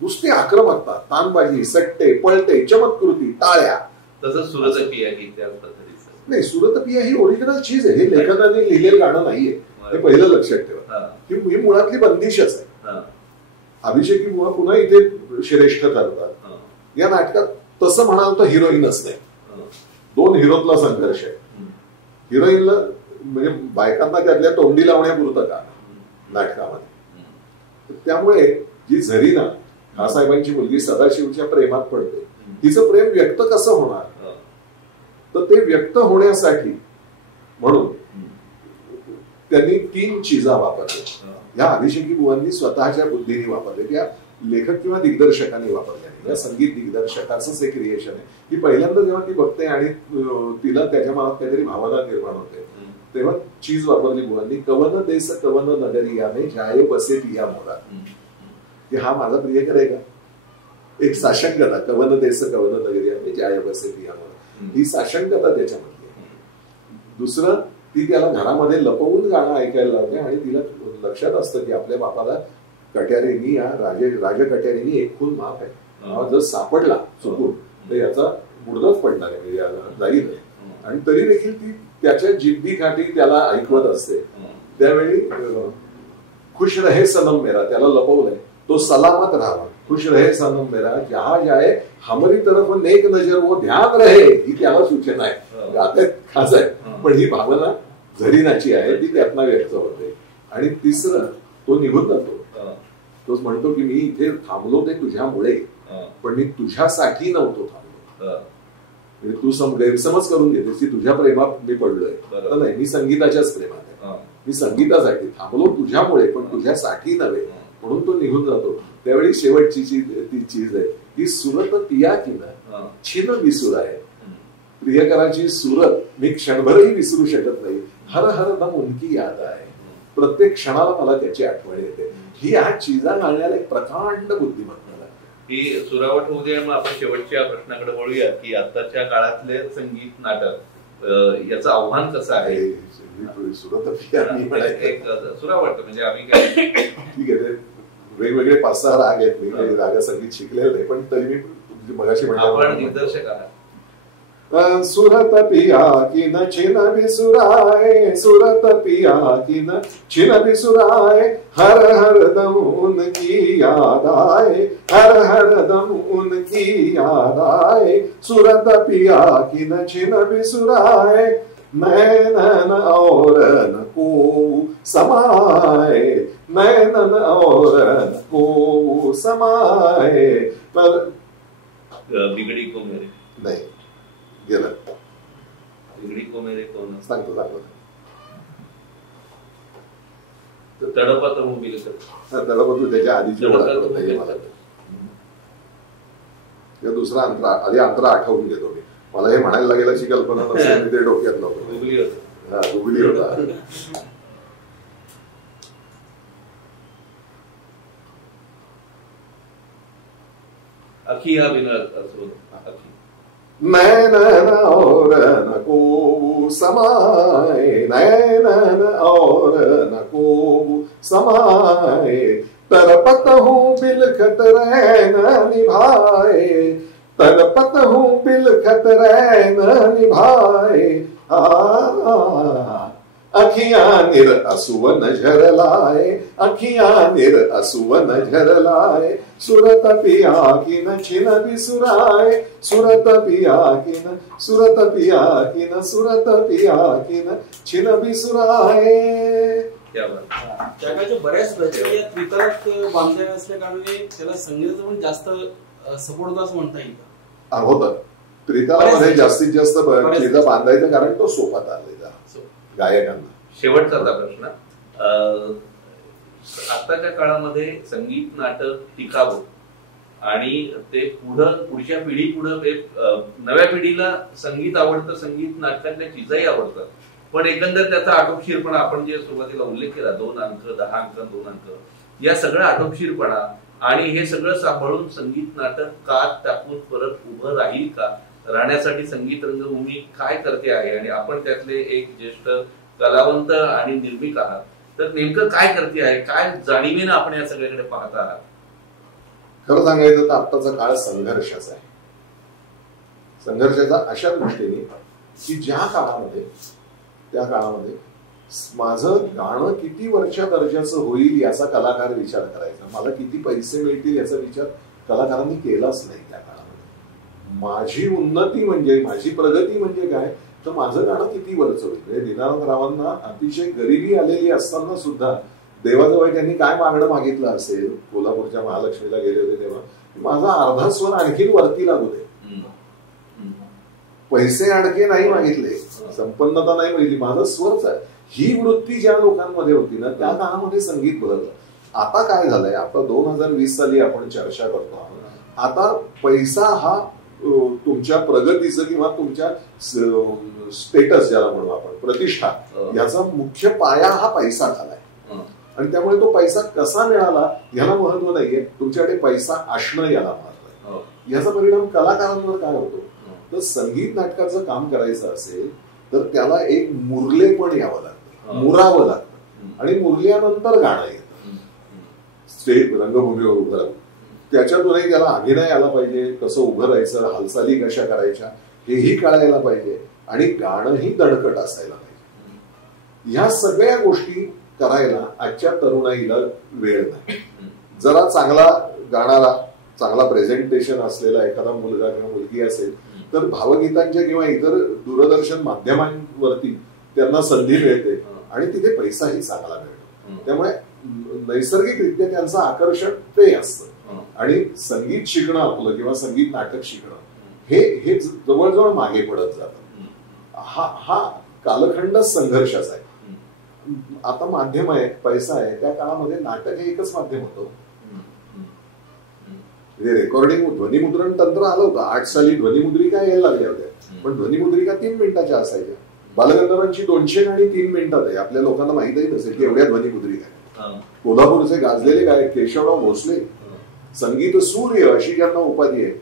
नुसती आक्रमकता, तानबाजी, सट्टे, पळते, चमत्कृती, टाळ्या. तसंच सुरतपिया गीत त्या पद्धतीचं नाही. सुरतपिया ही ओरिजिनल चीज आहे, हे लेखकाने लिहिलेलं गाणं नाहीये, हे पहिलं लक्षात ठेवा. ही मुळातली बंदिशच आहे. अभिषेकी बुवा पुन्हा इथे श्रेष्ठ ठरतात. या नाटकात तसं म्हणाल तर हिरोईनच नाही, दोन हिरोतला संघर्ष आहे. हिरोईनला म्हणजे बायकांना त्यातल्या तोंडी लावण्यापुरतं का नाटकामध्ये. त्यामुळे जी झरीना खासाहेबांची मुलगी सदाशिवच्या प्रेमात पडते, तिचं प्रेम व्यक्त कसं होणार, तर ते व्यक्त होण्यासाठी म्हणून त्यांनी 3 चीजा वापरल्या. या अभिषेकी बुवांनी स्वतःच्या बुद्धीने वापरले, त्या लेखक किंवा दिग्दर्शकांनी वापरल्या. या संगीत दिग्दर्शकाचंच एक क्रिएशन आहे. ती पहिल्यांदा जेव्हा ती बघते आणि तिला त्याच्या मनात काहीतरी भावना निर्माण होते, तेव्हा चीज वापरली बुवांनी. कवन देश कवन नगरिया में जाय बसे पिया मोरा, की हा माझा प्रियकर आहे का. एक साशंकता, कवन देश कवन नगरिया में जाय बसे पिया मोरा, ही साशंकता त्याच्यामध्ये. दुसरं, ती त्याला घरामध्ये लपवून गाणं ऐकायला लावते आणि तिला लक्षात असतं की आपल्या बापाला कट्यारेनी या राजकट्यारेनी एक खून माफ आहे, जर सापडला चुकून तर याचा मुर्दाच पडणार आहे, जाईल. आणि तरी देखील ती त्याच्या जिद्दीखाती त्याला ऐकवत असते. त्यावेळी खुश रहे सनम मेरा, त्याला लपवलंय, तो सलामत राहावा, खुश रहे सनम मेरा, जहा जाए हमारी तरफ नेक नजर वो ध्यान रहे, ही त्याला सूचना आहे. आता खास आहे, पण ही भावना झरीनाची आहे, ती त्यातनं व्यक्त होते. आणि तिसरं, तो निघून जातो. तोच म्हणतो की मी इथे थांबलो ते तुझ्यामुळे, पण मी तुझ्यासाठी नव्हतो थांबलो. तू गैरसमज करून घेतेस की तुझ्या प्रेमात मी पडलोय, नाही, मी संगीताच्याच प्रेमात आहे. मी संगीतासाठी थांबलो तुझ्यामुळे, पण तुझ्यासाठी नव्हे म्हणून तो निघून जातो. त्यावेळी शेवटची ती चीज आहे ही सुरत पिया की न छिन विसुर आहे. प्रियकराची सुरत मी क्षणभरही विसरू शकत नाही. हर हर दम उनकी याद आहे. प्रत्येक क्षणाला मला त्याची आठवण येते. ही ह्या चिजा घालण्याला एक प्रकांड बुद्धिमत्ता ही सुरावट होऊ दे. मग आपण शेवटच्या प्रश्नाकडे वळूया की आताच्या काळातले संगीत नाटक याचं आव्हान कसं आहे. सुरत पिया एक सुरावट म्हणजे आम्ही काय ठीक आहे वेगवेगळे 5-6 राग आहेत. मी काही राग संगीत शिकलेलं नाही पण तरी मी मगाशी आपण दिग्दर्शक आहात. सुरत पिया की न छिन बिसुराए, सुरत पिया की न छिन बिसुराए, हर हर दम उनकी याद आए, हर हर दम उनकी याद आए. सुरत पिया की न छिन बिसुराए, नैनन और न को समाए, नैनन और न को समाए. पर बिगड़ी को मेरे नाही गेलं. बिगड़ी को मेरे कोण सांगतो तडपा तर मुंबईला तडपा त्याच्या आधीची दुसरा अंतरा आधी अंतरा आठवून घेतो मी. मला हे म्हणायला लागेल अशी कल्पना नसेल ते डोक्यात नव्हतं. गुगली होता. अखी हा विनोद अखी नैनन और न को समाए, नैनन और न को समाए. तरपत हूँ बिलखत रैन निभाए, तरपत हूँ बिलखत रैन निभाए. अखियां निर असुवन झर लाए, अखियां निर असुवन झर लाए. सुरत पिया की न छिन बिसुराए, सुरत पिया की न, सुरत पिया की न, सुरत पिया की न छिन बिसुराए. त्या काळच्या बऱ्याच रचना या त्रितालात बांधल्या असल्या कारणाने त्याला संगीताचा पण जास्त सपोर्ट होता असं म्हणता येईल. होतं त्रितालामध्ये जास्तीत जास्त चिजा बांधायचं कारण तो सोपा चाललेला गायकांना. शेवटचा प्रश्न आताच्या काळामध्ये संगीत नाटक टिकावं आणि ते पुढच्या पिढी पुढे नव्या पिढीला संगीत आवडतं, संगीत नाटकातल्या चिजाही आवडतात, पण एकंदर त्याचा आटोपशीरपणा आपण जे सुरुवातीला उल्लेख केला 2 अंक 10 अंक 2 अंक या सगळ्या आटोपशीरपणा आणि हे सगळं सांभाळून संगीत नाटक कात टाकून परत उभं राहील का, राहण्यासाठी संगीत रंगभूमी काय करते आहे आणि आपण त्यातले एक ज्येष्ठ कलावंत आणि निर्मिक आहात तर नेमकं काय करते आहे, काय जाणीवेनं आपण या सगळ्याकडे पाहत आहात. खरं सांगायचं तर आत्ताचा काळ संघर्षाचा आहे. संघर्षाचा अशा दृष्टीने की ज्या काळामध्ये त्या काळामध्ये माझं गाणं किती वरच्या दर्जाचं होईल याचा कलाकार विचार करायचा, मला किती पैसे मिळतील याचा विचार कलाकारांनी केलाच नाही. त्या काळामध्ये माझी उन्नती म्हणजे माझी प्रगती म्हणजे काय तर माझं गाणं किती वरचं होईल. म्हणजे दीनानाथरावांना अतिशय गरिबी आलेली असताना सुद्धा देवाजवळ त्यांनी काय मागणं मागितलं असेल, कोल्हापूरच्या महालक्ष्मीला गेले होते तेव्हा माझा अर्धा स्वर आणखी वरती लागू दे. पैसे आणखी नाही मागितले, संपन्नता नाही मागितली, माझा स्वरच आहे. ही वृत्ती ज्या लोकांमध्ये होती ना त्या काळामध्ये संगीत बदललं. आता काय झालंय, आता 2020 साली आपण चर्चा करतो आहोत. आता पैसा हा तुमच्या प्रगतीचं किंवा तुमच्या स्टेटस ज्याला म्हणू आपण प्रतिष्ठा याचा मुख्य पाया हा पैसा झालाय आणि त्यामुळे तो पैसा कसा मिळाला याला महत्व नाहीये, तुमच्याकडे पैसा असणं याला महत्व आहे. याचा परिणाम कलाकारांवर काय होतो तर संगीत नाटकाचं काम करायचं असेल तर त्याला एक मुरलेपण यावं लागतं, मुरावं लागतं आणि मुरल्यानंतर गाणं येतं. स्टेज रंगभूमीवर उभं राहून त्याच्यातूनही त्याला अभिनय आला पाहिजे, कसं उभं राहायचं, हालचाली कशा करायच्या हेही कळायला पाहिजे आणि गाणंही दणकट असायला पाहिजे. ह्या सगळ्या गोष्टी करायला आजच्या तरुणाईला वेळ नाही. जरा चांगला गाणारा चांगला प्रेझेंटेशन असलेला एखादा मुलगा किंवा मुलगी असेल तर भावगीतांच्या किंवा इतर दूरदर्शन माध्यमांवरती त्यांना संधी मिळते आणि तिथे पैसाही चांगला मिळतो. त्यामुळे नैसर्गिकरित्या त्यांचं आकर्षण ते असतं आणि संगीत शिकणं आपलं किंवा संगीत नाटक शिकणं हे जवळजवळ मागे पडत जातं. हा कालखंड संघर्षाचा आहे. आता माध्यम आहे, पैसा आहे, त्या काळामध्ये नाटक हे एकच माध्यम होतं. म्हणजे रेकॉर्डिंग ध्वनिमुद्रण तंत्र आलं होतं. 8 साली ध्वनिमुद्रिका यायला लागल्या होत्या, पण ध्वनिमुद्रिका 3 मिनिटाच्या असायच्या. बालगंधर्वांची 200 गाणी 3 मिनिटात आहे. आपल्या लोकांना माहितही नसेल की एवढ्या ध्वनिमुद्रिका आहेत. कोल्हापूरचे गाजलेले गायक केशवराव भोसले, संगीत सूर्य अशी ज्यांना उपाधी आहे,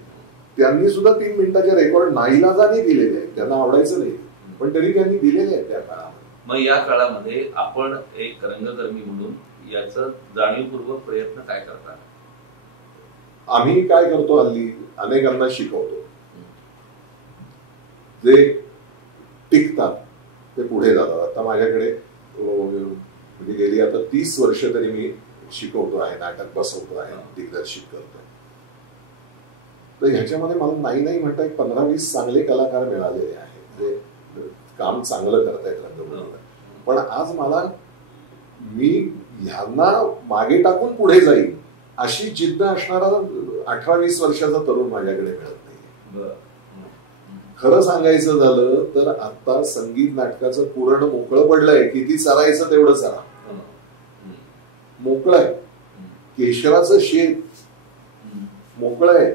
त्यांनी सुद्धा 3 मिनिटाच्या रेकॉर्ड नाईलाजाने दिलेले आहेत. त्यांना आवडायचं नाही, पण तरी त्यांनी दिलेले आहेत त्या काळामध्ये. मग या काळामध्ये आपण एक रंगकर्मी म्हणून याचं जाणीवपूर्वक प्रयत्न काय करता? आम्ही काय करतो, हल्ली अनेकांना शिकवतो. जे टिकतात ते पुढे जातात. आता माझ्याकडे म्हणजे गेली आता 30 वर्ष तरी मी शिकवतो आहे, नाटक बसवतो आहे, दिग्दर्शित करतो. तर ह्याच्यामध्ये मला नाही म्हणता एक 15-20 चांगले कलाकार मिळालेले आहेत, जे काम चांगलं करतायत रंगभूमीवर. पण आज मला मी ह्यांना मागे टाकून पुढे जाईल अशी जिद्द असणारा 18-20 वर्षाचा तरुण माझ्याकडे मिळत नाही. खरं सांगायचं झालं तर आता संगीत नाटकाचं पुरण मोकळं पडलंय. किती चरायचं तेवढं चरा, मोकळं आहे. केशराचं शेत मोकळं आहे.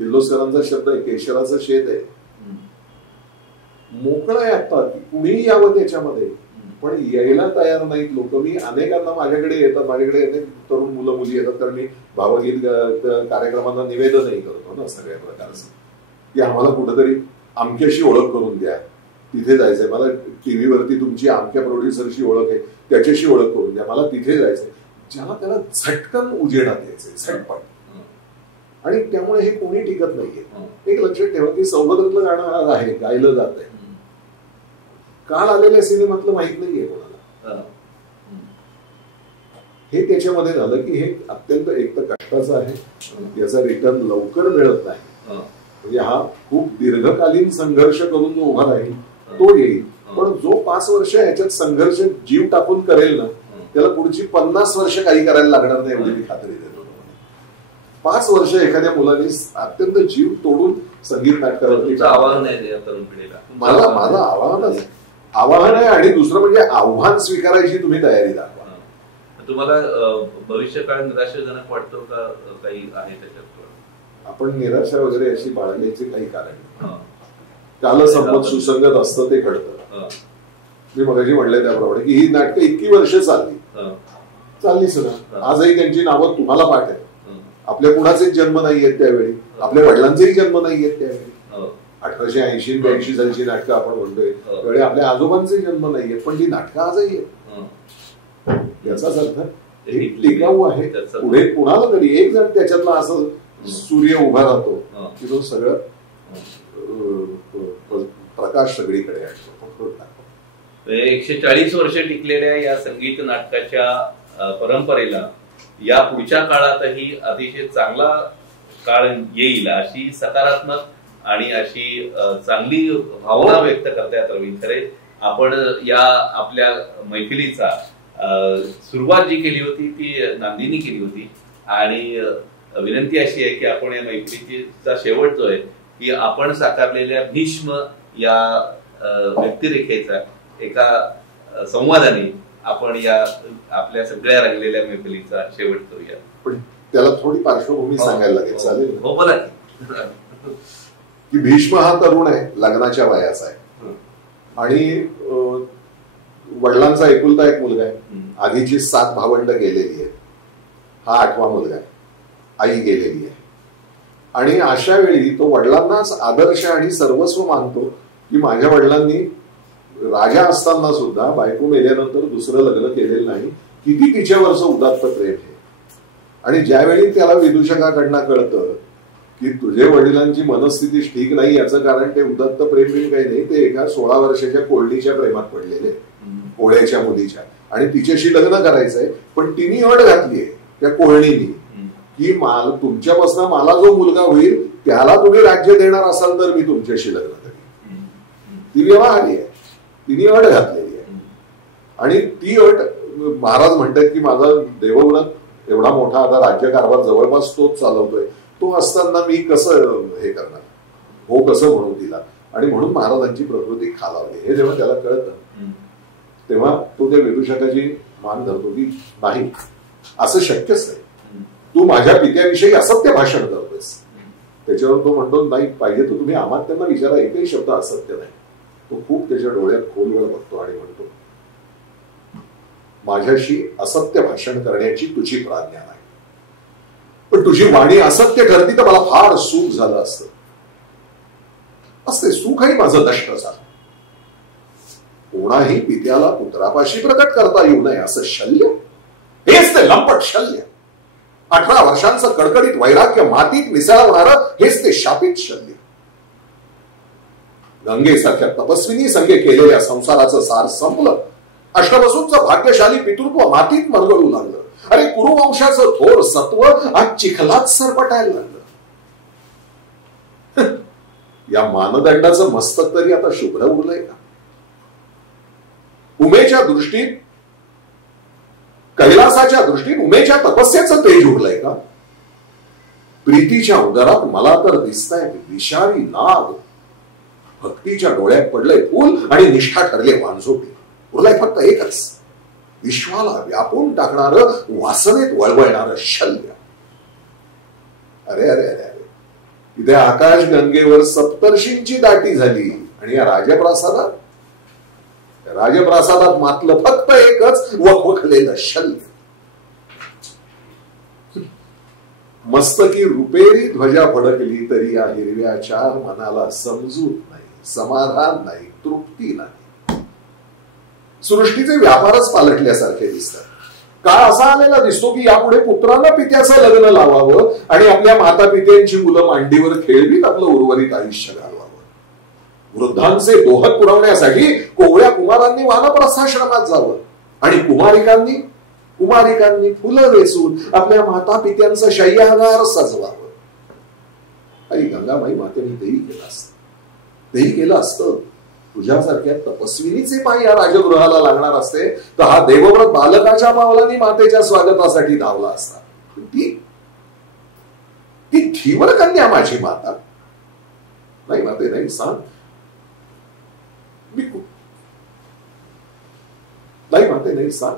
किर्लोस्करांचा शब्द आहे, केशराचं शेत आहे, मोकळं आहे. आता कुणीही यावं त्याच्यामध्ये, पण यायला तयार नाहीत लोक. मी अनेकांना माझ्याकडे येतात, माझ्याकडे अनेक तरुण मुलं मुली येतात, कारण मी भावगीत कार्यक्रमांना निवेदनही करतो ना सगळ्या प्रकारचं, की आम्हाला कुठेतरी अमक्याशी ओळख करून द्या, तिथे जायचंय मला, टीव्हीवरती तुमची अमक्या प्रोड्युसरशी ओळख आहे त्याच्याशी ओळख करून द्या, मला तिथे जायचंय. ज्याला त्याला झटकन उजेडात यायचंय, झटपट. आणि त्यामुळे हे कोणी टिकत नाहीये. एक लक्षात ठेवा की सौभद्रातलं गाणं आज आहे, गायलं जात आहे, काल आलेल्या सिनेमातलं माहित नाहीये कोणाला. हे त्याच्यामध्ये झालं की हे अत्यंत एक तर कष्टाचं आहे, याचा रिटर्न लवकर मिळत नाही. म्हणजे हा खूप दीर्घकालीन संघर्ष करून जो उभा राहील तो येईल, पण जो 5 वर्ष याच्यात संघर्ष जीव टाकून करेल ना, त्याला पुढची 50 वर्ष काही करायला लागणार नाही एवढी मी खात्री देतो. 5 वर्ष एखाद्या मुलाने अत्यंत जीव तोडून संगीत नाटकावरती आव्हान आहे तरुण पिढीला. माझं आव्हान आहे. आणि दुसरं म्हणजे आव्हान स्वीकारायची तुम्ही तयारी दाखवा. तुम्हाला भविष्यकाळ निराशाजनक वाटतो का? काही आहे त्याच्यात? आपण निराशा वगैरे अशी बाळगण्याचे काही कारण, कालसंमत सुसंगत असतं ते घडतं. मी मगाशी म्हणले त्याप्रमाणे की ही नाटकं इतकी वर्ष चाललीच ना, आजही त्यांची नावं तुम्हाला पाठ आहेत. आपल्या कुणाचेच जन्म नाही आहेत त्यावेळी, आपल्या वडिलांचेही जन्म नाही आहेत त्यावेळी. 1880-82 सालची नाटकं आपण म्हणतोय त्यावेळी आपल्या आजोबांचे जन्म नाही आहेत, पण ती नाटकं आजही आहेत. याचाच अर्थ हे टिकाऊ आहे. पुढे कुणाला तरी एक जण त्याच्यातला असं सूर्य उभा राहतो की तो सगळं प्रकाश सगळीकडे आहे. 140 वर्ष टिकलेल्या या संगीत नाटकाच्या परंपरेला या पुढच्या काळातही अतिशय चांगला काळ येईल अशी सकारात्मक आणि अशी चांगली भावना व्यक्त करतायत रवींद्र खरे. आपण या आपल्या मैफिलीचा सुरुवात जी केली होती ती नांदीनी केली होती, आणि विनंती अशी आहे की आपण या मैफिलीचा शेवट जो आहे की आपण साकारलेल्या भीष्म या व्यक्तिरेखेचा एका संवादाने आपण या आपल्या सगळ्या रंगलेल्या मैफिलीचा शेवट करूया. पण त्याला थोडी पार्श्वभूमी सांगायला लागेल, चालेल? हो, बोला की भीष्म हा तरुण आहे, लग्नाच्या वयाचा आहे, आणि वडिलांचा एकुलता एक मुलगा आहे. आधीची 7 भावंड गेलेली आहेत, हा 8वा मुलगा आहे, आई गेलेली आहे. आणि अशा वेळी तो वडिलांनाच आदर्श आणि सर्वस्व मानतो की माझ्या वडिलांनी राजा असताना सुद्धा बायको मेल्यानंतर दुसरं लग्न केलेलं नाही, किती तिच्यावरचं उदात्त प्रेम आहे. आणि ज्यावेळी त्याला विदूषकाकडनं कळतं की तुझे वडिलांची मनस्थिती ठीक नाही, याचं कारण ते उदात्त प्रेम काही नाही, ते एका 16 वर्षाच्या कोळणीच्या प्रेमात पडलेले, कोळ्याच्या मुलीच्या, आणि तिच्याशी लग्न करायचंय. पण तिने अट घातलीये त्या कोळणीनी की तुमच्यापासून मला जो मुलगा होईल त्याला तुम्ही राज्य देणार असाल तर मी तुमच्याशी लग्न करेन. ती व्यवहारी आहे, तिने अट घातलेली आहे. आणि ती अट महाराज म्हणतात की माझा देवव्रत एवढा मोठा आता राज्यकारभार जवळपास तोच चालवतोय, तो असताना मी कसं हे करणार, हो कसं म्हणू तिला. आणि म्हणून महाराजांची प्रकृती खालावली. हे जेव्हा त्याला कळतं तेव्हा तो त्या विदूषकाची मान धरतो की नाही, असं शक्यच नाही, तू माझ्या पित्याविषयी असत्य भाषण करतोस. त्याच्यावर तो म्हणतो नाही, पाहिजे तर तुम्ही अमात्यांना विचारा, एकही शब्द असत्य नाही. तो खूप त्याच्या डोळ्यात खोलवर बघतो आणि म्हणतो माझ्याशी असत्य भाषण करण्याची तुझी प्राज्ञा नाही, पण तुझी वाणी असत्य ठरती तर मला फार सुख झालं असतं. असते सुखही माझं नष्ट झालं. कोणाही पित्याला पुत्रापाशी प्रकट करता येऊ नये असं शल्य, हेच ते लंपट शल्य. 18 वर्षांचं कडकडीत वैराग्य मातीत मिसळवणारं हेच ते शापित शल्य. गंगेसारख्या तपस्विनी संगे केलेल्या संसाराचं सार संपलं. अष्टवसूंचं भाग्यशाली पितृत्व मातीत मरगळू लागलं. अरे कुरुवंशाचं थोर सत्व आज चिखलात सरपटायला लागलं. या मानदंडाचं मस्तक तरी आता शुभ्र उरलंय का? उमेच्या दृष्टीत, कैलासाच्या दृष्टीत उमेच्या तपस्याचं तेज उरलंय का? प्रीतीच्या उदरात मला तर दिसताय विषारी नाग. भक्तीच्या डोळ्यात पडलंय फूल आणि निष्ठा ठरले वांझोटी. उरलाय फक्त एकच, विश्वाला व्यापून टाकणारं वासनेत वळवळणारं शल्य. अरे अरे अरे अरे, इथे आकाश गंगेवर सप्तर्षींची दाटी झाली आणि या राजप्रासादात मातलं फक्त एकच वखवखलेलं शल्य. मस्तकी रुपेरी ध्वजा फडकली तरी या हिरव्या चार मनाला समजूत नाही, समाधान नाही, तृप्ती नाही. सृष्टीचे व्यापारच पालटल्यासारखे दिसतात. काळ असा आलेला दिसतो की यापुढे पुत्रांना पित्याचं लग्न लावावं आणि आपल्या माता पित्यांची मुलं मांडीवर खेळवीत आपलं उर्वरित आयुष्य घालवावं. वृद्धांचे दोहत पुरवण्यासाठी कोवळ्या कुमारांनी वानप्रस्थाश्रमात जावं आणि कुमारिकांनी फुलं वेचून आपल्या माता पित्यांचं शय्यागार सजवावं. आणि गंगामाई मातेने तेही केलं असतं. तुझ्यासारख्या तपस्विनीचे पाय या राजगृहाला लागणार असते तर हा देवव्रत बालकाच्या पावलांनी मातेच्या स्वागतासाठी धावला असता. ती धीवर कन्या माझी माता. नाही माते नाही, सांग. नाही माते नाही, सांग.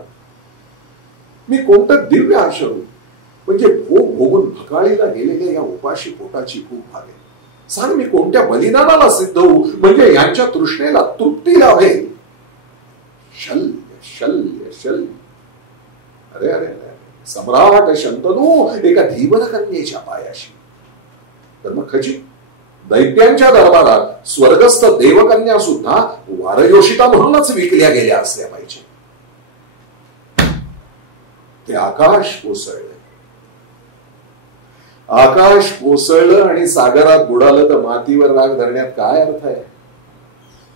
मी कोणतं दिव्य आश्रम म्हणजे भोग भोगून भकाळीला गेलेल्या या उपाशी पोटाची भूक भागेल. सांग, मी कोणत्या बलिदानाला सिद्ध होऊ म्हणजे यांच्या तृष्णेला तृप्ती लाभेल. शल्य शल्य शल्य. अरे अरे अरे, सम्राट शंतनू एका धीवर कन्येच्या पायाशी. तर मग खचित दैत्यांच्या दरबारात स्वर्गस्थ देवकन्या सुद्धा वारयोषिता म्हणूनच विकल्या गेल्या असल्या पाहिजे. ते आकाश कोसळलं आणि सागरात बुडालं तर मातीवर राग धरण्यात काय अर्थ आहे?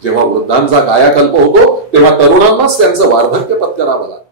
जेव्हा वृद्धांचा कायाकल्प होतो तेव्हा तरुणांनाच त्यांचं वार्धक्य पत्करावं लागतं.